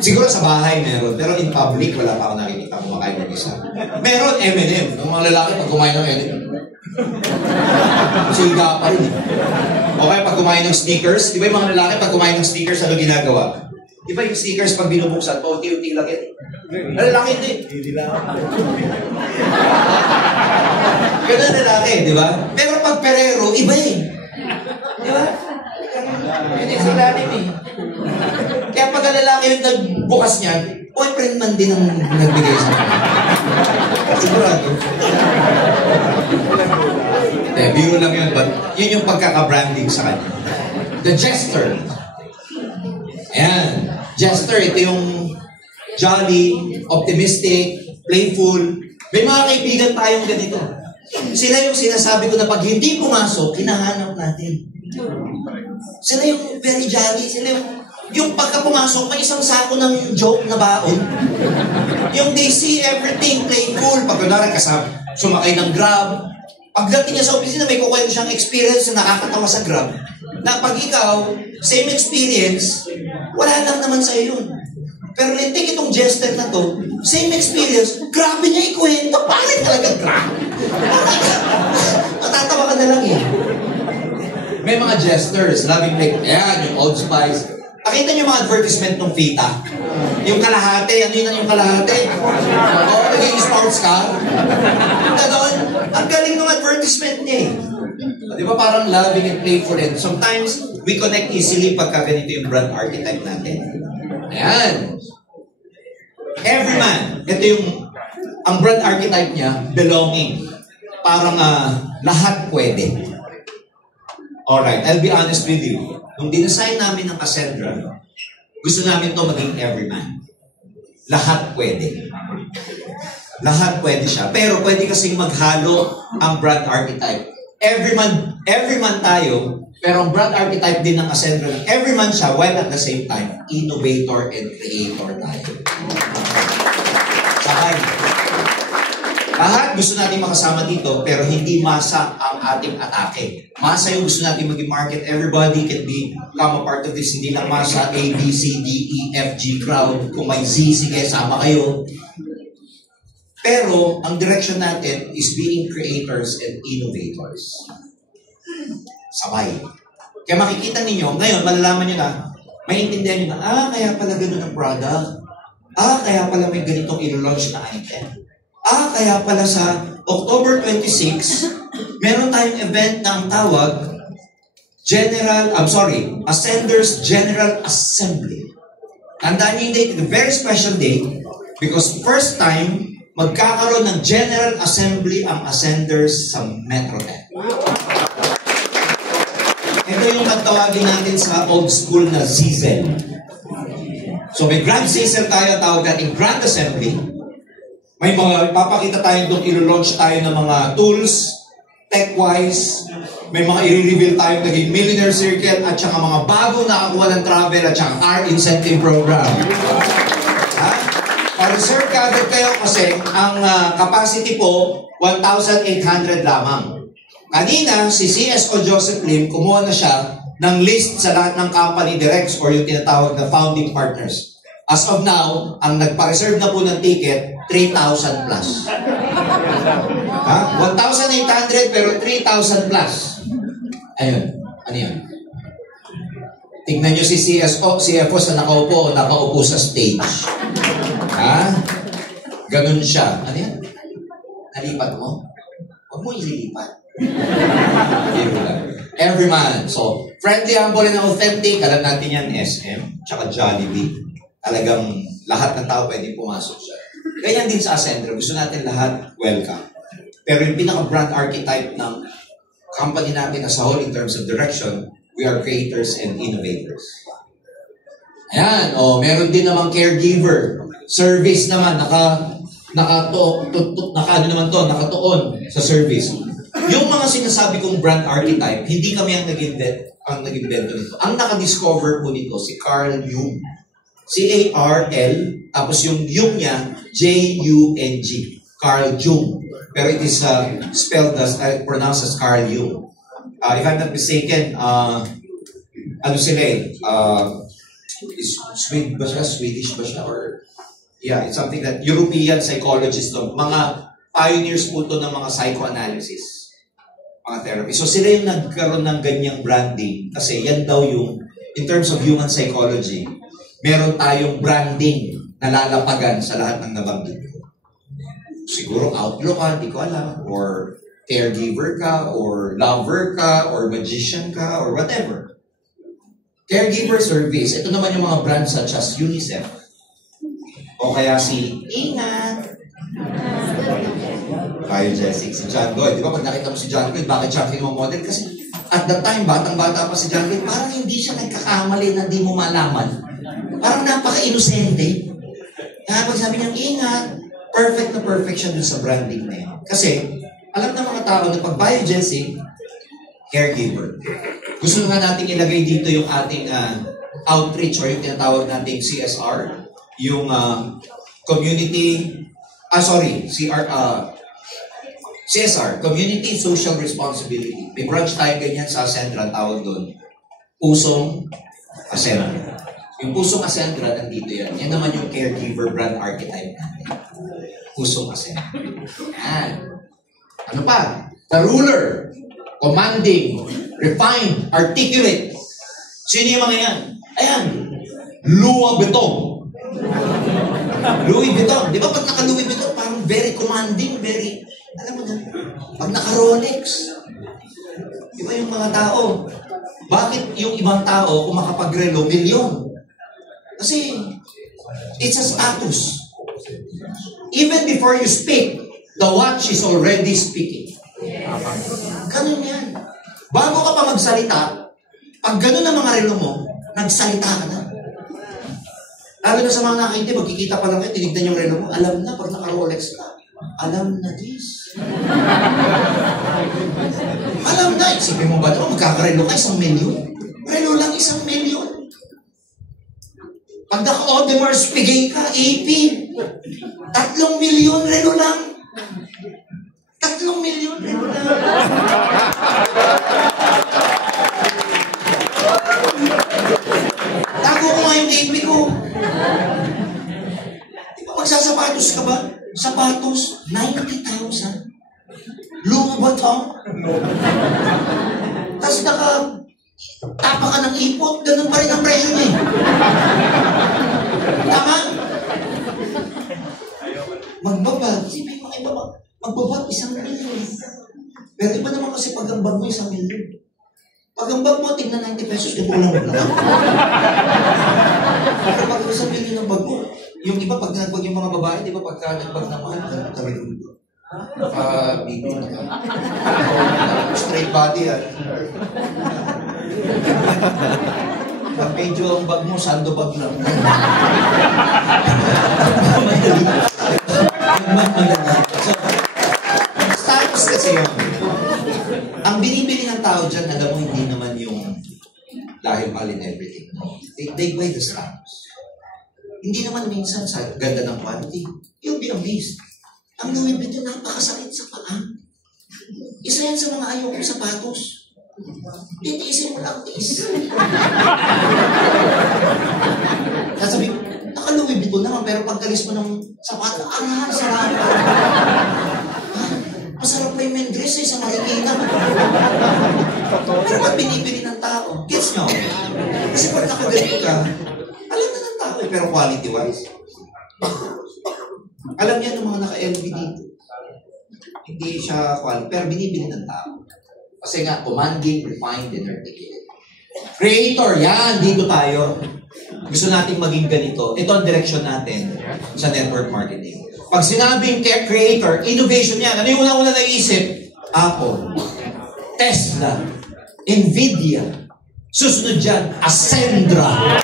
Siguro sa bahay meron, pero in public, wala pa ako nakikita kumakain ng isa. Meron M&M. Yung mga lalaki pag kumain ng M&M. Siga pa rin. Okay, pag kumain ng Snickers, di ba yung mga lalaki pag kumain ng Snickers, ano ginagawa? Di ba yung Snickers pag binubuksan, paunti-unti lang yan? Lalaki din. Ganun lalaki, di ba? Pero pag Ferrero, iba eh. Di ba? Yun yung silalim eh. Kaya pag ang lalaki yung nagbukas niyan, boyfriend man din ang nagbigay sa kanya. Sigurado. Biro lang yun, but yun yung pagkaka-branding sa kanya. The Jester. Ayan. Jester, ito yung jolly, optimistic, playful. May mga kaibigan tayong ganito. Sila yung sinasabi ko na pag hindi pumasok, hinahanap natin. Sila yung very jolly. Sila yung pagka pumasok, may isang sako ng joke na baon. Yung they see everything playful. Pag kunwari kasama, sumakay ng Grab. Pagdating niya sa opisina, may kukwento siyang experience na nakakatawa sa Grab. Na pag ikaw, same experience, wala lang naman sa'yo yun. Pero lintik itong Jester na to, same experience, grabe niya ikwento, pangit talaga grabe. Matatawa ka na lang eh. May mga Jesters, loving like, ayan, yung Old Spice. Nakita niyo yung mga advertisement ng Vita? Yung kalahati, ano yun yung kalahati? Oo, naging sports car. Ganon, ang galing ng advertisement niya eh. Di ba parang loving and playful and sometimes we connect easily pagka ganito yung brand archetype natin. Ayan. Everyman, ito yung, ang brand archetype niya, belonging. Parang lahat pwede. Alright, I'll be honest with you. Nung dinesign namin ng Cassandra, gusto namin to maging everyman. Lahat pwede. Lahat pwede siya. Pero pwede kasing maghalo ang brand archetype. Everyman tayo, pero ang brand archetype din ng Cassandra, everyman siya, while at the same time, innovator and creator tayo. Sakay. Lahat gusto natin makasama dito, pero hindi masa ang ating atake. Masa yung gusto natin maging market. Everybody can become a part of this. Hindi lang masa A, B, C, D, E, F, G crowd. Kung may Z, sige, sama kayo. Pero, ang direction natin is being creators and innovators. Sabay. Kaya makikita ninyo, ngayon, malalaman nyo na, maintindihan nyo na, kaya pala ganun ang product. Kaya pala may ganitong ilo-launch na item. Kaya pala sa October 26, meron tayong event na ang tawag, Ascender's General Assembly. Tandaan niyo yung date, it's a very special day, because first time, magkakaroon ng General Assembly ang Ascenders sa Metrotech. Ito yung tatawagin natin sa old school na Zizel. So may Grand Zizel tayo, tawag natin Grand Assembly. May mga, papakita tayo doon, ilo-launch tayo ng mga tools, tech-wise, May mga i-reveal tayong naging Millionaire Circle at saka mga bagong nakakuha ng travel at saka art incentive program. Ha? Pa-reserve ka agad kayo kasi ang capacity po, 1,800 lamang. Kanina, si CSO Joseph Lim, kumuha na siya ng list sa lahat ng company directs or yung tinatawag na founding partners. As of now, ang nagpa-reserve na po ng ticket, 3,000 plus. Ha? 1,800 pero 3,000 plus. Ayun. Ano yan? Tingnan nyo si CFO sa nakaupo o nakaupo sa stage. Ha? Ganun siya. Ano yan? Nalipat mo? Huwag mo ililipat. Every man. So, friendly, humble, and authentic. Alam natin yan, SM, tsaka Jollibee. Talagang lahat ng tao pwede pumasok siya. Ganyan din sa Ascendra. Gusto natin lahat welcome. Pero yung pinaka-brand archetype ng company natin as a whole in terms of direction, we are creators and innovators. Ayan. O, meron din namang caregiver. Service naman. Nakatuon sa service. Yung mga sinasabi kong brand archetype, hindi kami ang nag-invento nito. Ang nakadiscover po nito, si Carl Jung. C-A-R-L, tapos yung Jung niya, J-U-N-G. Carl Jung. Pero it is pronounced as Carl Jung. If I'm not mistaken, ano sila eh? Swedish ba siya? Or, yeah, it's something that European psychologists, mga pioneers po ito ng mga psychoanalysis, mga therapy. So sila yung nagkaroon ng ganyang branding kasi yan daw yung, in terms of human psychology, meron tayong branding na lalapagan sa lahat ng nabanggit ko. Siguro outlook ka, di ko alam, or caregiver ka, or lover ka, or magician ka, or whatever. Caregiver service, ito naman yung mga brands such as UNICEF, o kaya si Ingat, Biogesic, si John Lloyd. Di ba pag nakita mo si John Lloyd, bakit siya kinuha-model? Kasi at that time, batang-bata pa si John Lloyd, parang hindi siya nagkakamali na di mo malaman. Parang napaka-inosente. Kaya pag sabi niyang Ingat, perfect na perfect siya dun sa branding na yun. Kasi, alam ng mga tao na pag Biogesic, caregiver. Gusto nga natin ilagay dito yung ating outreach or yung tinatawag nating CSR, yung CSR, Community Social Responsibility. May branch tayo ganyan sa Ascendra, tawag doon, Pusong Ascendra. Yung Pusong Ascendra, nandito yan. Yan naman yung caregiver brand archetype natin. Pusong Ascendra. Yan. Ano pa? The ruler, commanding, refined, articulate. Sino yung mga yan? Ayan. Louis Vuitton. Louis Vuitton. Di ba pag naka-Louis Vuitton, parang very commanding, very, alam mo na, pag naka-Rolex. Di ba yung mga tao? Bakit yung ibang tao, kung makapag-relo, milyon? Kasi, it's a status. Even before you speak, the watch is already speaking. Ganun yan. Bago ka pa magsalita, pag ganun ang mga relo mo, nagsalita ka na. Lalo na sa mga nakakita, magkikita pa lang kayo, tinignan yung relo mo, alam na, pag naka-Rolex ka, alam na this. Alam na, isipin mo ba naman, magkakarelo ka, 1 milyon? Relo lang 1 milyon. Pag naka-Audemars Piguet ka, AP, 3 milyon, relo lang. 3 milyon, relo lang. Tago ko nga yung AP ko. Di ba magsasapatos ka ba? Sapatos, 90,000. Louis Vuitton. Tapos tapa ka ng ipot, ganun pa rin ang presyo niya. Tama? Magbabag. Sipin mo, magbabag 1 milyon. Pero iba naman kasi pag ang bag mo 1 milyon. Pag ang bag mo, tignan 90 pesos, di mo lang wala. Pero pag 1 milyon ang bag mo, yung iba pag nagbag yung mga babae, di ba pagka nagbag na mahal, talagang bibi na ka. Straight body yan. Pag medyo ang bag mo, sando bag lang. So, status kasi yun. Ang binibili ng in everything. They buy the status. Hindi naman minsan sa ganda ng quality. You'll be amazed. Ang Louis Vuitton, napakasakit sa paa. Isa yan sa mga ayaw kong sapatos. Titiisin mo lang, tiis. Sabi ko, naka-Louis Vuitton naman, pero pagkalis mo ng sapato, sarap. Masarap pa yung men dress sa Marikina. Pero ba't binibili ng tao? Gets nyo? Kasi pag nakaganito ka, alam na ng tao pero quality-wise. Alam niya ng mga naka-LV dito. Hindi siya quality, pero binibili ng tao. Kasi nga, commanding, refined, and articulate. Creator, yan, dito tayo. Gusto nating maging ganito. Ito ang direction natin sa network marketing. Pag sinabing creator, innovation yan. Ano yung una-una naisip? Apple, Tesla, Nvidia. Susunod dyan, Ascendra.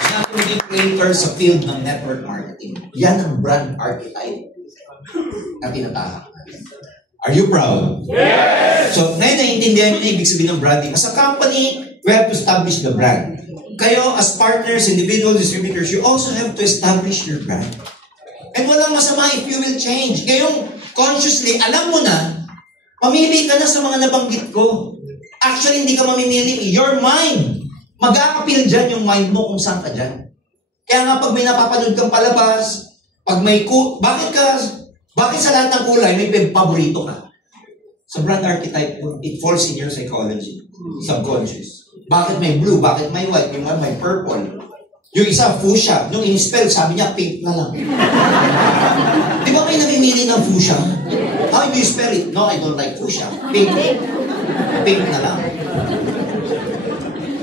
Sinabing maging creator sa field ng network marketing. Yan ang brand archetype na tinatahak natin. Are you proud? Yes! So, ngayon naiintindihan nyo na ibig sabihin ng branding. As a company, we have to establish the brand. Kayo, as partners, individual distributors, you also have to establish your brand. And walang masama if you will change. Kayong consciously, alam mo na, mamili ka na sa mga nabanggit ko. Actually, hindi ka mamimili. Your mind. Mag-a-appeal dyan yung mind mo kung saan ka dyan. Kaya nga, pag may napapanood kang palabas, pag may bakit sa lahat ng kulay may paborito ka? Sa brand archetype, it falls in your psychology, subconscious. Bakit may blue? Bakit may white? May purple. Yung isa, fuchsia. Nung in-spell, sabi niya, pink na lang. Di ba may namimili ng fuchsia? How do you spell it? No, I don't like fuchsia. Pink. Pink na lang.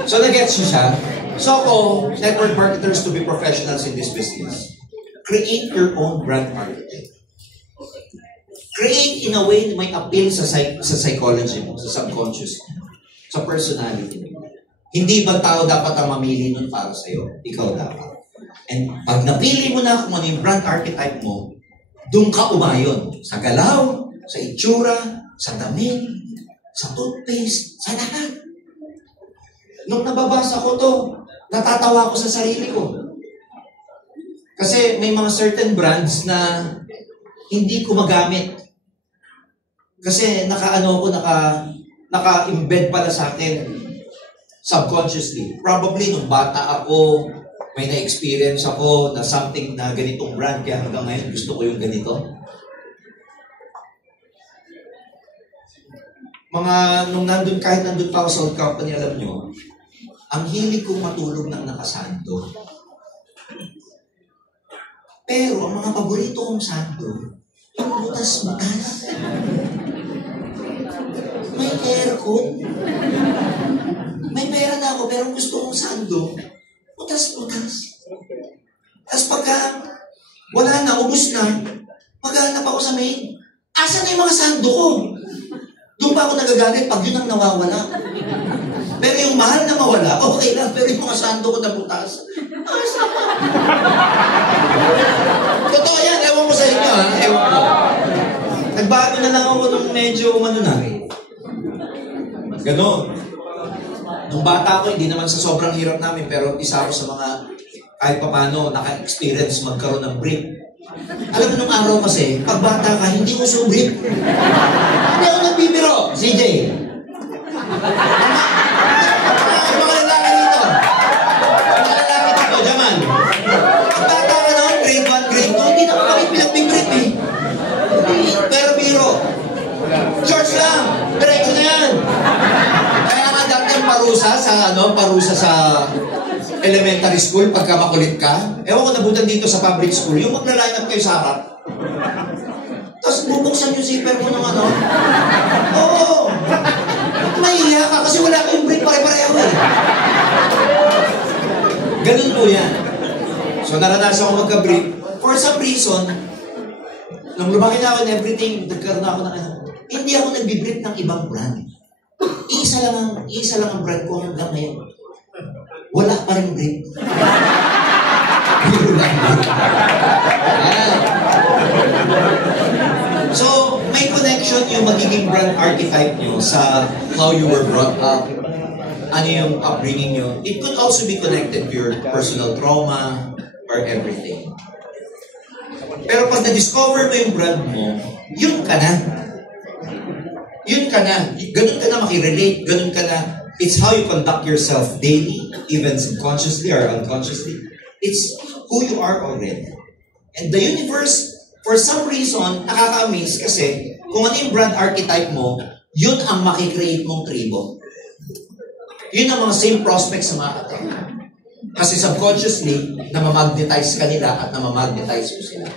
So, nag-gets niyo siya? So, network marketers to be professionals in this business. Create your own brand archetype. Create in a way na may appeal sa psychology mo, sa subconscious mo, sa personality mo. Hindi ba tao dapat ang mamili nun para sa'yo? Ikaw dapat. And pag napili mo na kung ano yung brand archetype mo, doon ka umayon. Sa galaw, sa itsura, sa damit, sa toothpaste, sa lahat. Nung nababasa ko to, natatawa ko sa sarili ko. Kasi may mga certain brands na hindi ko magamit. Kasi naka-embed pala sa akin subconsciously. Probably nung bata ako, may na-experience ako na something na ganitong brand, kaya hanggang ngayon gusto ko yung ganito. Kahit nandun pa ako sa old company, alam nyo, ang hilig kong matulog ng nakasando. Pero ang mga paborito kong sando, yung butas-butas. May aircon. May pera na ako, pero gusto kong sando, butas-butas. Tapos pagka wala na, ubus na, maghanap ako sa main. Asan na yung mga sando ko? Doon pa ako nagagalit pag yun ang nawawala. Pero yung mahal na mawala, okay lang. Pero yung mga sando ko na butas, asan na? Totoo yan, ewan ko sa inyo, ha? Ewan ko. Nagbago na lang ako nung medyo Ganon. Nung bata ko, hindi naman sa sobrang hirap namin, pero isa ako sa mga kahit papano naka-experience magkaroon ng brief. Alam mo nung araw kasi, pag bata ka, hindi uso brief. Hindi ako nagbibiro, CJ. Mga lalaki dito. Mga lalaki dito, Jaman. Pag bata ka noon, grade 1, grade 2, hindi naman kami pinag-brief eh. Pero biro. George lang, diretso na yan. Kaya nga dati ang parusa sa elementary school, pagka makulit ka. Ewan ko nabutan dito sa public school, yung magla-line up kayo sa harap. Tapos bubuksan yung zipper mo ng Oo. Mahiya ka kasi wala kayong break, pare-pareho eh. Ganun po yan. So naranasan ko magka-brief. For some reason, nung lumaki na ako and everything, nagkaroon na ako ng hindi ako nagbibrief ng ibang brand. Isa lang ang brand ko hanggang ngayon. Wala pa rin brief. So, may connection connection yung magiging brand archetype nyo sa how you were brought up, ano yung upbringing nyo. It could also be connected to your personal trauma or everything. Pero pag na-discover mo yung brand mo, yun ka na. Yun ka na. Ganun ka na makirelate. Ganun ka na. It's how you conduct yourself daily, even subconsciously or unconsciously. It's who you are already. And the universe, for some reason, nakaka-amaze kasi kung ano yung brand archetype mo, yun ang makikreate mong tribo. Yun ang mga same prospects sa mga katay. Kasi subconsciously, namamagnetize ka nila at namamagnetize mo sila.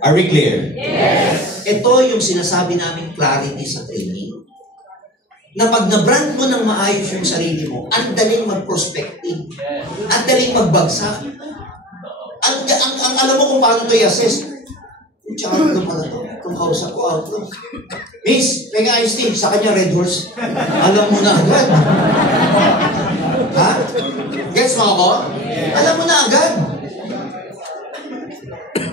Are we clear? Yes! Ito yung sinasabi namin clarity sa training. Na pag na-brand mo ng maayos yung sarili mo, ang daling mag-prospecting. Ang daling magbagsak. Ang alam mo kung paano ito i-assess. Tsaka ano pala ito? Kung kausap ko out lang. Miss, may ayos din. Sa kanya, red horse. Alam mo na agad. Ha? Gets mo ako? Alam mo na agad.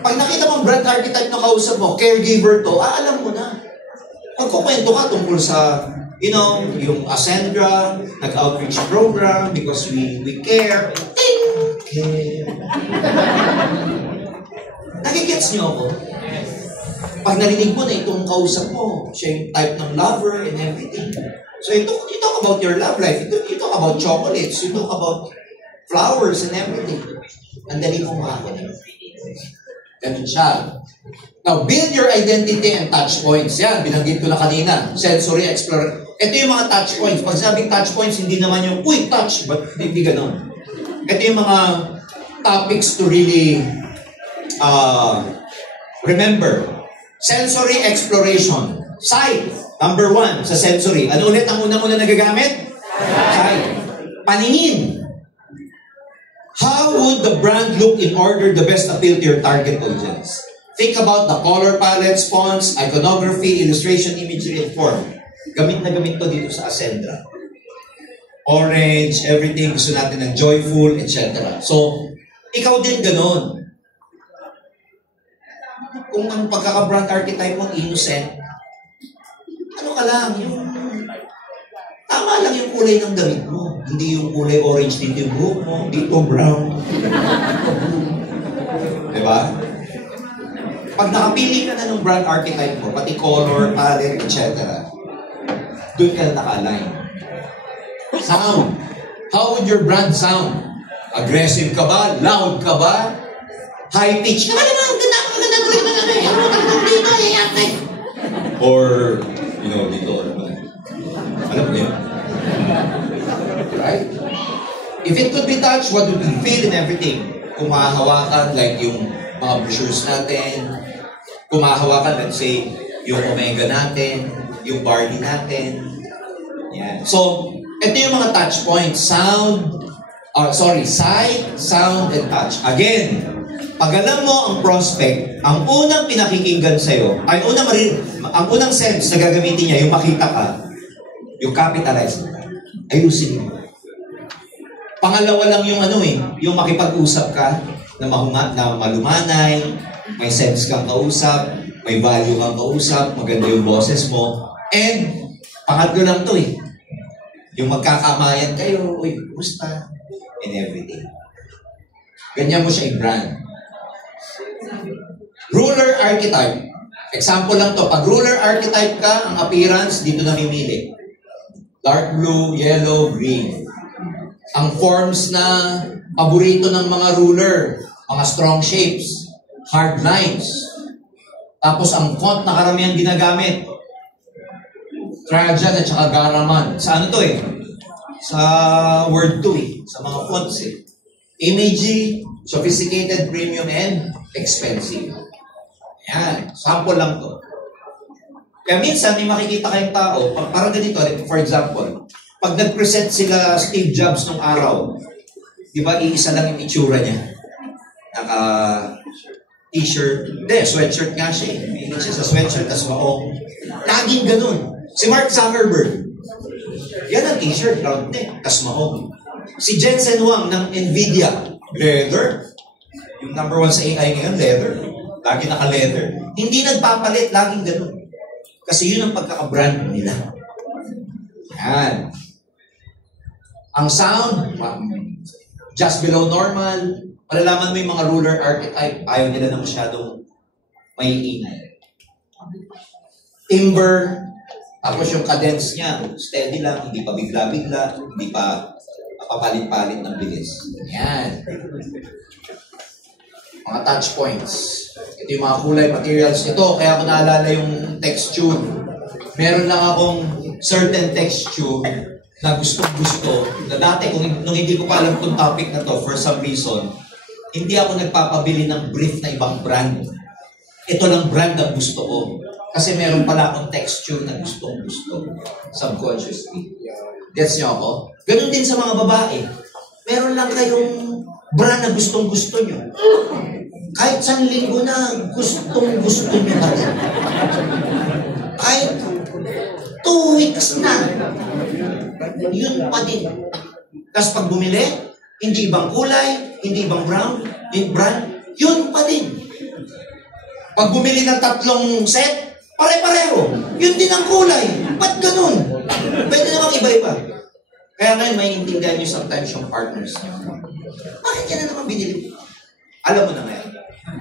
Pag nakita mong brand archetype na kausap mo, caregiver to, alam mo na. Magkukwento ka tungkol sa, you know, yung Ascendra, nag-outreach program because we care. Care. Nagigets niyo ako? Pag narinig mo na itong kausap mo, siya yung type ng lover and everything. So you talk about your love life, you talk about chocolates, you talk about flowers and everything. Ang dali mong makakunin. Ganun siya. Now, build your identity and touch points. Yan, binanggit ko na kanina. Sensory exploration. Ito yung mga touch points. Pag sabing touch points, hindi naman yung, uy, touch, but hindi ganun. Ito yung mga topics to really remember. Sensory exploration. Sight. Number 1 sa sensory. Ano ulit ang unang-una nagagamit? Sight. Paningin. How would the brand look in order to best appeal to your target audience? Think about the color palettes, fonts, iconography, illustration, imagery, and form. Gamit na gamit to dito sa Ascendra. Orange, everything. Gusto natin ng joyful, etc. So, ikaw din ganun. Kung ang pagkaka-brand archetype mo, innocent, ano ka lang, yung tama lang yung kulay ng damit mo. Hindi yung kulay orange dito yung buhok mo, dito brown. Diba? Pag nakapili ka na ng brand archetype mo, pati color, palette, etc., doon ka na naka-align. Sound. How would your brand sound? Aggressive ka ba? Loud ka ba? High pitch? Or, you know, dito, alam mo yun? Right? If it could be touched, what would you feel in everything? Kung mahahawakan, like yung mga brochures natin, kung mahahawakan, let's say, yung Omega natin, yung Barley natin. Yan. So, ito yung mga touch points. Sight, sound, and touch. Again, pag alam mo ang prospect, ang unang pinakikinggan sa'yo, ang unang sense na gagamitin niya, yung makita ka, yung capitalize mo, ayusin mo. Pangalawa lang yung yung makipag-usap ka, na malumanay, may sense kang kausap, may value kang kausap, maganda yung boses mo, and pangatlo lang to yung magkakamayan kayo, uy, kumusta, and everything. Ganyan mo siya i-brand. Ruler archetype. Example lang to. Pag ruler archetype ka, ang appearance, dito namimili. Dark blue, yellow, green. Ang forms na paborito ng mga ruler, mga strong shapes, hard lines. Tapos ang font na karamihan ginagamit, Trajan at saka Garaman. Sa ano to Sa Word 2 Sa mga fonts Imagey, sophisticated, premium, and expensive. Yan. Sample lang to. Kaya minsan, may makikita kayong tao, parang ganito, for example, pag nag-present sila Steve Jobs nung araw, di ba, iisa lang yung itsura niya. Naka-t-shirt. Hindi, sweatshirt nga siya. May siya sa sweatshirt, tas maong. Laging ganun. Si Mark Zuckerberg, yan ang t-shirt, round neck, tas maong. Si Jensen Huang ng Nvidia, leather. Yung number 1 sa AI ngayon, leather. Lagi naka-leather. Hindi nagpapalit, laging ganun. Kasi yun ang pagkaka-brand nila. Yan. Ang sound, just below normal. Malalaman mo yung mga ruler archetype, ayaw nila na masyadong may ingay. Timber, tapos yung cadence niya, steady lang, hindi pa bigla-bigla, hindi pa papalit-palit ng bilis. Yan. Mga touch points. Ito yung mga kulay materials nito. Kaya ako naalala yung texture. Meron lang akong certain texture na gustong-gusto. Na dati, nung hindi ko pa alam itong topic na to, for some reason, hindi ako nagpapabili ng brief na ibang brand. Ito lang brand na gusto ko. Kasi meron pala akong texture na gustong-gusto. Subconsciously. Gets niyo ako? Ganun din sa mga babae. Meron lang kayong brand na gustong-gusto nyo. Kahit 1 linggo na gustong-gusto nyo pa rin. Kahit 2 weeks na. Yun pa din. Tapos pag bumili, hindi ibang kulay, hindi ibang brand, yun pa din. Pag bumili ng 3 set, pare-pareho. Yun din ang kulay. Ba't ganun? Pwede namang iba-iba. Kaya ngayon, may intindihan nyo sometimes yung partners nyo. Bakit yan na naman binili? Alam mo na ngayon.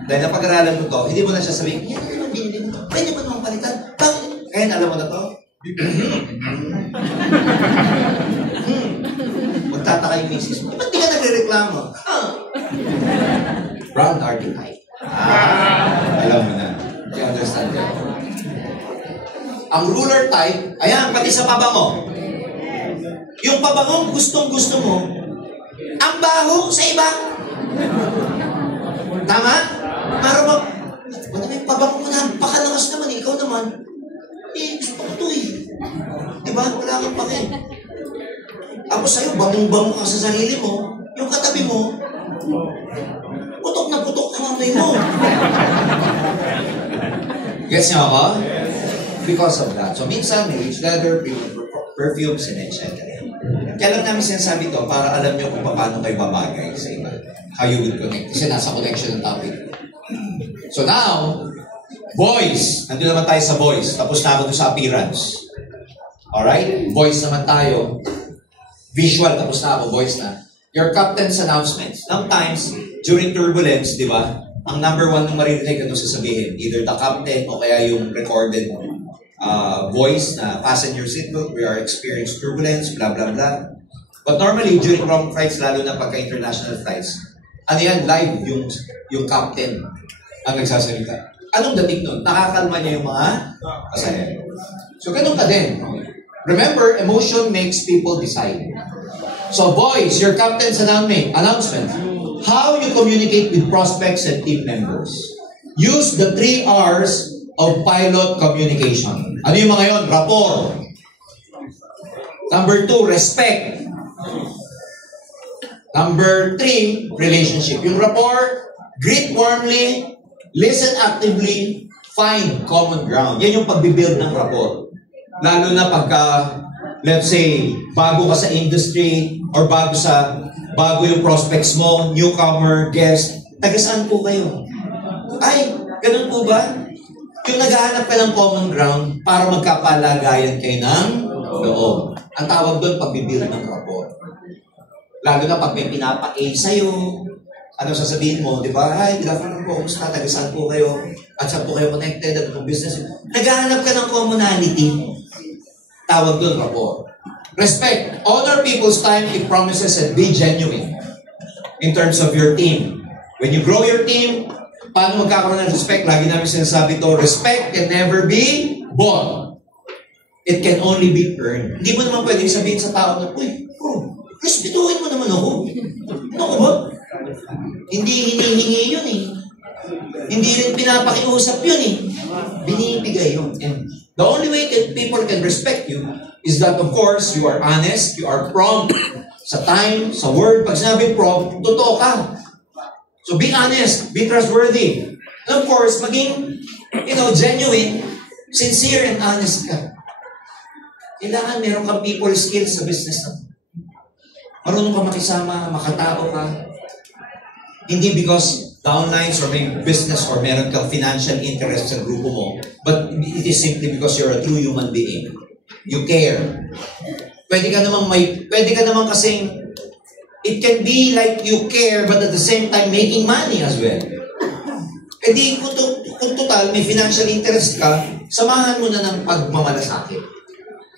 Dahil napag-aralan mo to, hindi mo na siya sabihin, yan na naman binili mo to. Pwede mo namang palitan. Bakit? Ngayon, alam mo na to? Magtataka yung misis mo. Ba't di ka nagre-reklamo? Brown archetype. Alam mo na. Do you understand that? Ang ruler type, ayan, pati sa pabango. Yung pabangong gustong-gusto mo, ang baho sa iba. Tama? Para mag... Ano yung pabango mo na? Pakalakas naman, ikaw naman. Gusto ko ito eh. Diba? Wala kang pake. Tapos sa'yo, bangong-bango ka sa sarili mo. Yung katabi mo, putok na putok ang amoy mo. Gets niyo ako? Because of that. So, minsan, may rich leather, perfumes, and etc. Kaya lang namin sinasabi to para alam niyo kung paano kayo babagay sa iba. How you would connect. Kasi nasa connection ng topic. So now, boys. Nandun naman tayo sa boys. Tapos na ako doon sa appearance. Alright? Boys naman tayo. Visual. Tapos na ako. Boys na. Your captain's announcements. Sometimes, during turbulence, di ba? Ang number 1 nung maririnig na sasabihin. Either the captain o kaya yung recorded voice na passenger seatbelt, we are experiencing turbulence, blah, blah, blah. But normally, during long flights, lalo na pagka-international flights, ano yan, live, yung captain ang nagsasalita. Anong dating nun? Nakakalma niya yung mga pasahero. So, ganun ka din. Remember, emotion makes people decide. So, boys, your captain's announcement. How you communicate with prospects and team members. Use the 3 R's of pilot communication. Ano yung mga yon? Rapport. Number 2, respect. Number 3, relationship. Yung rapport, greet warmly, listen actively, find common ground. Yan yung pagbibuild ng rapport. Lalo na pagka, let's say, bago ka sa industry or bago yung prospects mo, newcomer, guest, taga saan po kayo? Ay, ganun po ba? Yung naghahanap ka ng common ground para magkapalagayan kayo ng loob. Ang tawag doon, pagbibuild ng rapport. Lalo na pag may pinapa-A sa'yo, ano sasabihin mo, di ba? Hi, good afternoon po, kumusta? Taga saan po kayo? At saan po kayo connected? At kung business? Naghahanap ka ng commonality. Tawag doon, rapport. Respect. Honor people's time, keep promises, and be genuine. In terms of your team. When you grow your team, paano magkakaroon ng respect? Lagi namin sinasabi to, respect can never be bought. It can only be earned. Hindi mo naman pwedeng sabihin sa tao na, uy, bro, respetuhin mo naman ako. Ano ko ba? Hindi hinihingi yun eh. Hindi rin pinapakiusap yun eh. Binibigay yun. And the only way that people can respect you is that, of course, you are honest, you are prompt sa time, sa word. Pag sinabi prompt, totoo ka. So be honest, be trustworthy. And of course, maging, genuine, sincere and honest ka. Kailangan meron kang people skills sa business na. Marunong ka makisama, makatao ka. Hindi because downlines or may business or meron kang financial interest sa grupo mo, but it is simply because you're a true human being. You care. Pwede ka naman kasing, it can be like you care but at the same time making money as well. E di, kung total may financial interest ka, samahan mo na ng pagmamalasakit.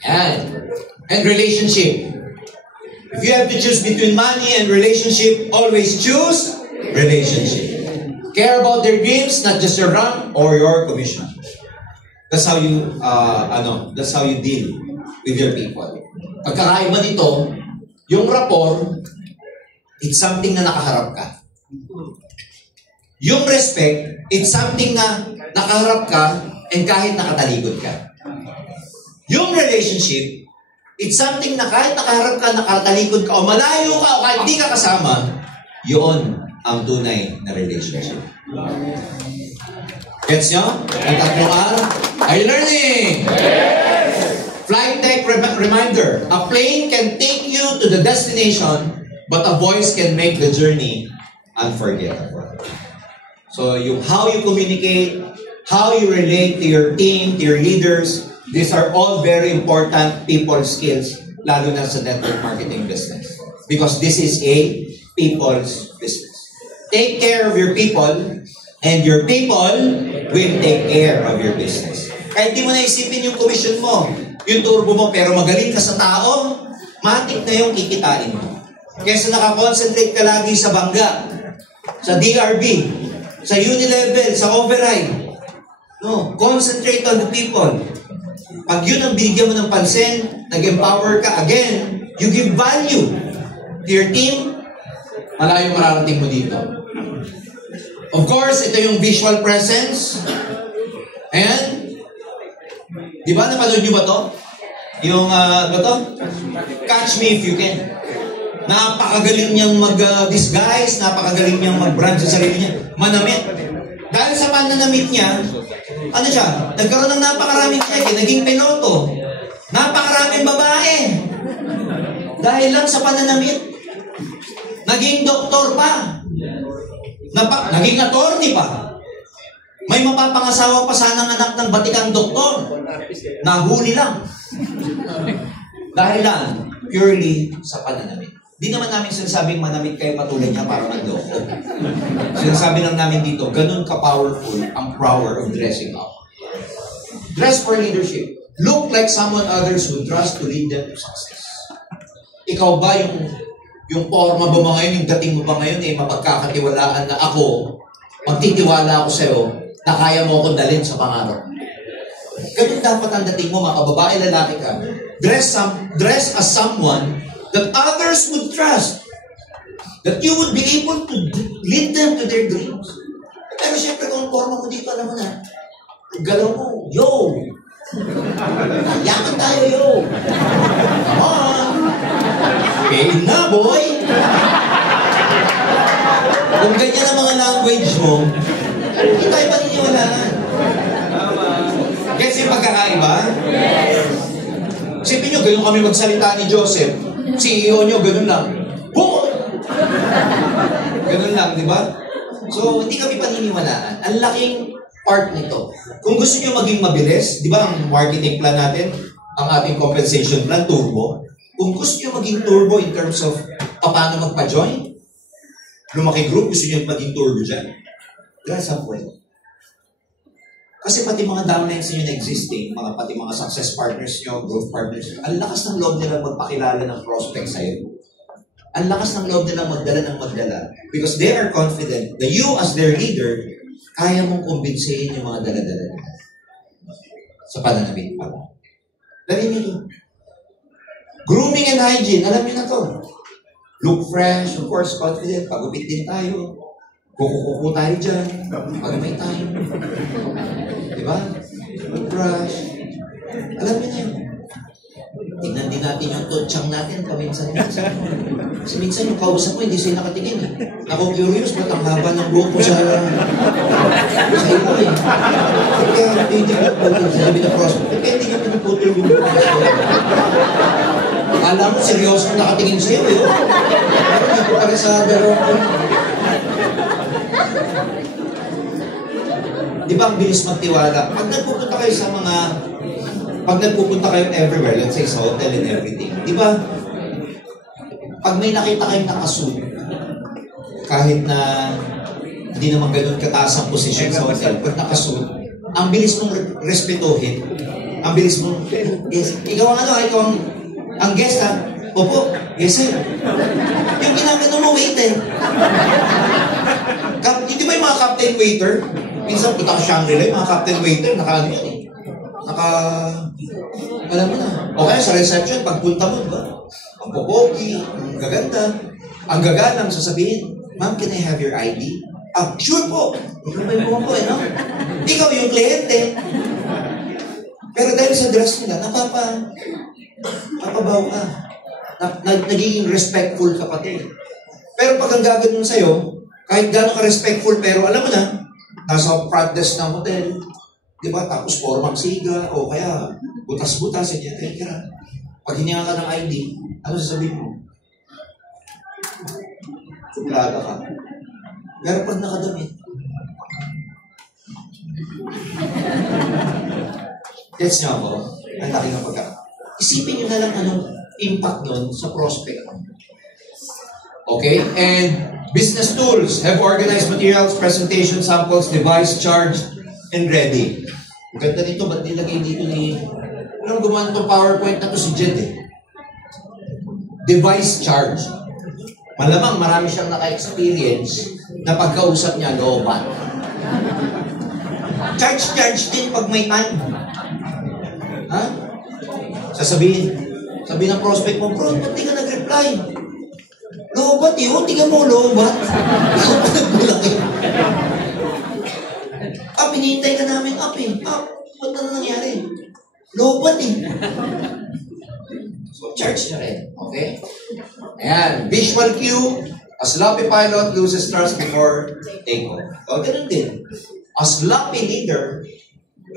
Yan. And relationship. If you have to choose between money and relationship, always choose relationship. Care about their dreams, not just your rank or your commission. That's how you deal with your people. Pagkakaiba nito, yung rapport, it's something na nakaharap ka. Yung respect, it's something na nakaharap ka and kahit nakatalikod ka. Yung relationship, it's something na kahit nakaharap ka, nakatalikod ka, o malayo ka, o kahit di ka kasama, yun ang tunay na relationship. Gets nyo? Ang tatlong R? Are you learning? Yes! Flight deck reminder. A plane can take you to the destination, but a voice can make the journey unforgettable. So how you communicate, how you relate to your team, to your leaders, these are all very important people skills, lalo na sa network marketing business. Because this is a people's business. Take care of your people, and your people will take care of your business. Kahit di mo na isipin yung commission mo, yung turbo mo, pero magaling ka sa tao, matik na yung kikitain mo. Kesa nakakonsentrate ka lagi sa bangga, sa DRB, sa Unilevel, sa override. No, concentrate on the people. Pag yun ang binigyan mo ng pansin, nag-empower ka, again, you give value to your team, malayo mararating mo dito. Of course, ito yung visual presence. And, di ba, napanood nyo ba to? Yung, Catch Me If You Can. Napakagaling niyang mag-disguise, napakagaling niyang mag-brand sa sarili niya. Manamit. Dahil sa pananamit niya, ano siya? Nagkaroon ng napakaraming check, naging piloto. Napakaraming babae. Dahil lang sa pananamit. Naging doktor pa. Naging attorney pa. May mapapangasawa pa sanang anak ng batikang doktor. Nahuli lang. Dahil lang, purely sa pananamit. Di naman namin sinasabing manamit kayo patulad niya para mag-doktor. Sinasabi lang namin dito, ganun ka-powerful ang power of dressing up. Dress for leadership. Look like someone others would trust to lead them to success. Ikaw ba yung forma ba ngayon, yung dating mo ba ngayon, mapagkakatiwalaan na ako, magtitiwala ako sa'yo, na kaya mo akong dalhin sa pangarap. Ganun dapat ang dating mo, mga babae, lalaki ka. Dress as someone that others would trust. That you would be able to lead them to their dreams. Pero syempre, kung forma mo dito, alam mo na, galaw mo, yo! Yaman tayo, yo! Come on! Okay na, boy! Kung ganyan ang mga language mo, hindi tayo paniniwalaan. Gets yung pagkakaiba? Isipin nyo, ganun kami magsalita ni Joseph. CEO nyo, ganun lang. Boom! Ganun lang, di ba? So, hindi kami paniniwalaan. Ang laking part nito. Kung gusto nyo maging mabilis, di ba ang marketing plan natin, ang ating compensation plan, turbo. Kung gusto nyo maging turbo in terms of paano magpa-join, lumaki group, gusto nyo maging turbo dyan, that's a point. Kasi pati mga downlines nyo na existing, pati mga success partners nyo, growth partners nyo, ang lakas ng loob nilang magpakilala ng prospect sa'yo. Ang lakas ng loob nilang magdala. Because they are confident that you as their leader, kaya mong kumbinsihin yung mga dala-dala nila. Sa pananamit pa. Dali nyo to. Grooming and hygiene, alam nyo na to. Look fresh, of course, confident. Pagupit din tayo. Kukukuku tayo dyan. Pagupit tayo. Diba? Brush. Alam nyo na yun. Tignan din natin yung totsang natin paminsan-minsan. Kasi minsan yung kausap mo, hindi sila nakatingin eh. Ako curious, ba't ang haba ng buhok mo sa iba eh. Kaya hindi ka sabi na prospect. Kaya hindi ka piniputol yung buhok mo. Alam mo, seryoso nakatingin sa'yo eh. Pero dito pala sa daro ko. Di ba ang bilis magtiwala? Pag nagpupunta kayo everywhere, let's say sa hotel and everything, di ba? Pag may nakita kayong nakasuit, kahit na hindi naman ganun kataas ang posisyon sa hotel, pag nakasuit, ang bilis mong respetuhin. Ang bilis mong, yes, ikaw ang guest ha? Opo, yes sir. Yung ginagano mo, waiter. Hindi ba yung mga captain waiter? Minsan punta ka Shangri-La, yung mga captain waiter, naka-ano yun eh. Alam mo na. O kaya sa reception, pagpunta mo, diba? Ang popogi, ang gaganda, ang gagalang sasabihin, ma'am, can I have your ID? Ah, sure po. Ikaw ba yung po eh, no? Ikaw yung kliyente. Pero dahil sa dress nila, napabaw ka. Nagiging respectful ka pati. Pero pag ang gagawin sa'yo, kahit gano'n ka respectful, pero alam mo na, nasa front desk ng hotel, di ba? Tapos formang siga, o kaya butas-butas, etc. Pag hininga ka ng ID, ano sasabihin mo? Suplada ka. Pero pag nakadamit, gets niyo ako? Ang laki ng pagka. Isipin niyo na lang anong impact nun sa prospect. Okay? And business tools have organized materials, presentation samples, device charged, and ready. Ang ganda nito, ba't nilagay dito ni... Anong gumawa itong PowerPoint na to si Jed eh? Device charged. Malamang marami siyang naka-experience na pagkausap niya, looban. Charge din pag may time. Ha? Sabihin ng prospect mo, bro, ba't di ka nag-reply? Lobat yun, tingnan mo, lobat. Pinihintay ka namin up eh. Ba't na nangyari? Lobat eh. So, charge na rin. Okay? Ayan, visual cue. A sloppy pilot loses trust before takeoff. O, ganun din. A sloppy leader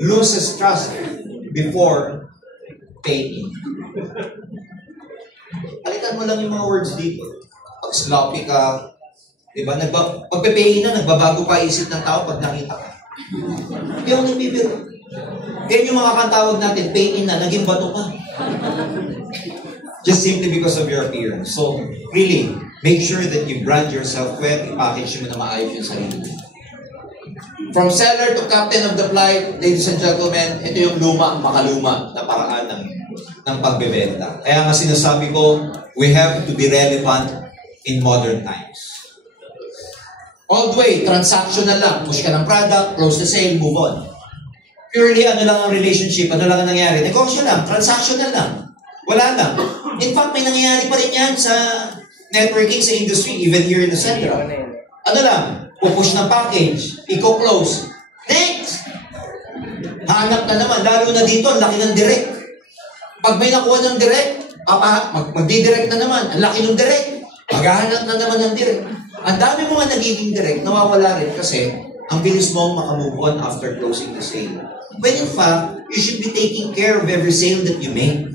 loses trust before taking. Alitan mo lang yung mga words dito. Pag sloppy ka, di ba? Pag-pay na, nagbabago pa isip ng tao pag nakita ka. Hindi ako nagbibiro. Yan yung mga kantawag natin, pay in na, naging bato ka. Just simply because of your appearance. So, really, make sure that you brand yourself well, i-package mo na maayos yung sarili. From seller to captain of the flight, ladies and gentlemen, ito yung makaluma na paraan ng pagbebenta. Kaya nga sinasabi ko, we have to be relevant in modern times. All the way, transactional lang. Push ka ng product, close the sale, move on. Purely, ano lang ang relationship, ano lang ang nangyari. Negosyo lang, transactional lang. Wala lang. In fact, may nangyayari pa rin yan sa networking sa industry, even here in the Central. Ano lang, pupush ng package, i-close. Next! Hanap na naman, lalo na dito, ang laki ng direct. Pag may nakuha ng direct, magdi-direct na naman, ang laki ng direct. Maghahanap na naman ng direct. Ang dami mo nga nagiging direct, nawawala rin kasi ang bilis mong makamove on after closing the sale. When in fact, you should be taking care of every sale that you make.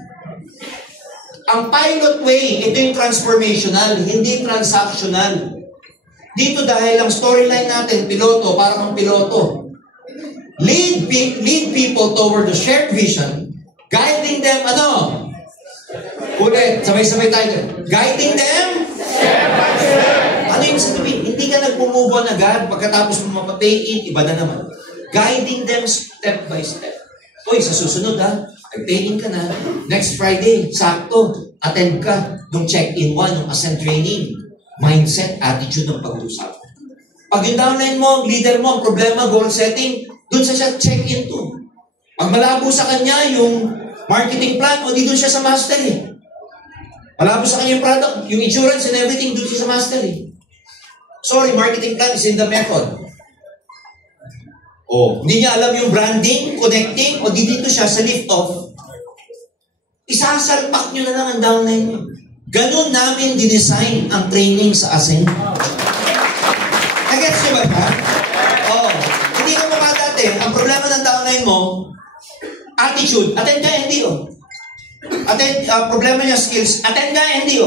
Ang pilot way, ito yung transformational, hindi transactional. Dito dahil ang storyline natin, piloto, parang ang piloto. Lead people toward the shared vision, guiding them, ulit, sabay-sabay tayo. Guiding them, ano yung sabihin? Hindi ka nag-move on agad, pagkatapos mo mapapay in, iba na naman. Guiding them step by step. Uy, sa susunod nag-pay in ka na. Next Friday, sakto, attend ka nung check-in 1, nung ascent training. Mindset, attitude ng pag-usap. Pag yung downline mo, leader mo, problema, goal setting, dun sa siya check-in 2. Pag malabo sa kanya yung marketing plan, o di dun siya sa master eh. Malabo sa kanya yung product, yung insurance and everything, dun siya sa master eh. Sorry, marketing plan is in the method. Hindi niya alam yung branding, connecting, o di dito siya sa lift-off. Isasalpak nyo na lang ang downline nyo. Ganun namin dinesign ang training sa Ascend. Nagets nyo ba ba? Hindi ka mukha dati. Ang problema ng downline mo, attitude. Attend ka, hindi problema niya skills. Attend ka, hindi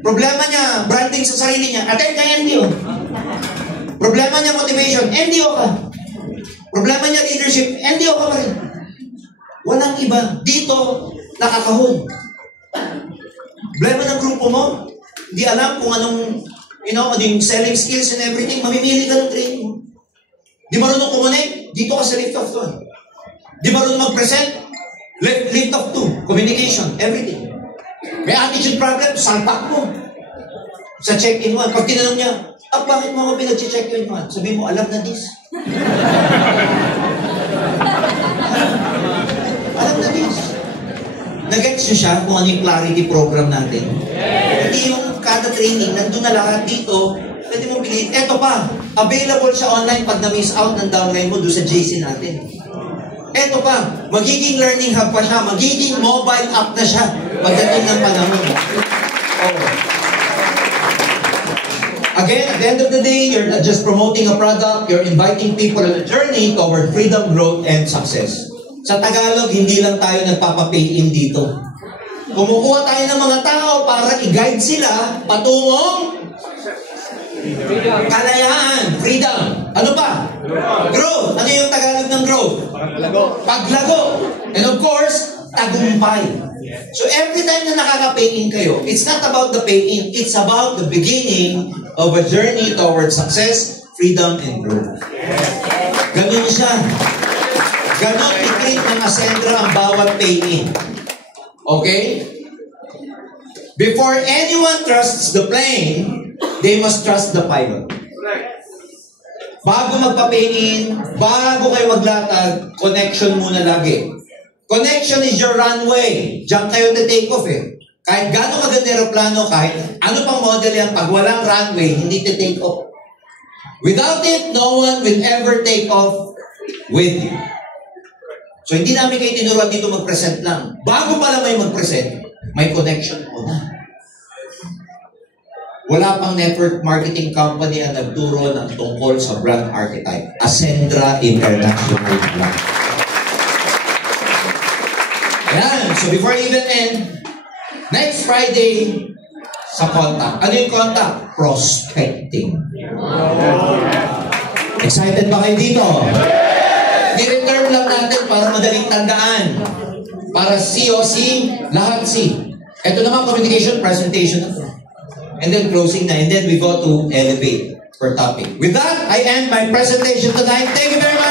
Problema niya branding sa sarili niya. Attend ka, hindi Problema niya motivation. NDO ka. Problema niya leadership, NDO ka pa rin. Walang iba. Dito, nakakahon. Problema ng grupo mo, hindi alam kung anong, ano yung selling skills and everything, mamimili ka ng training mo. Di marunong kumonek, dito ka sa lift of 1. Di marunong mag-present, lift of 2, communication, everything. May attitude problem, salpak mo. Sa check-in 1, pag tinanong niya, bakit mo ako pinag-check-in 1? Sabihin mo, alam na this. Alam na this. Nag-gets niyo siya kung ano yung clarity program natin? Hindi yung kada training, nandun na lahat dito, pwede mong bilhin. Eto pa, available siya online pag na-miss out ng downline mo doon sa JC natin. Eto pa, magiging learning hub pa siya, magiging mobile app na siya pagdating ng panahon. Oh. Again, at the end of the day, you're not just promoting a product, you're inviting people on a journey toward freedom, growth, and success. Sa Tagalog, hindi lang tayo nagpapapay-in dito. Kumukuha tayo ng mga tao para i-guide sila patungong kalayaan, freedom. Ano pa? Growth. Ano yung Tagalog ng growth? Paglago. And of course, tagumpay. So every time na nakaka-pay-in kayo, it's not about the pay-in, it's about the beginning of a journey towards success, freedom, and growth. Ganun siya. Ganon i-treat ng Ascendra ang bawat pay-in. Okay? Before anyone trusts the plane, they must trust the pilot. Bago magpa-pay-in, bago kayo maglatag, connection muna lagi. Connection is your runway. Diyan kayo na-take off eh. Kahit gano'ng maganda aeroplano, kahit ano pang model yan, pag walang runway, hindi take off. Without it, no one will ever take off with you. So, hindi namin kayo tinuruan dito mag-present lang. Bago pala may mag-present, may connection muna. Wala pang network marketing company ang nagturo ng tungkol sa brand archetype. Ascendra International Brand. Ayan. So, before I even end, next Friday, sa contact. Ano yung contact? Prospecting. Excited ba kayo dito? I-return lang natin para madaling tandaan. Para COC, lahat C. Ito naman communication, presentation na to. And then closing na. And then we go to elevate per topic. With that, I end my presentation tonight. Thank you very much.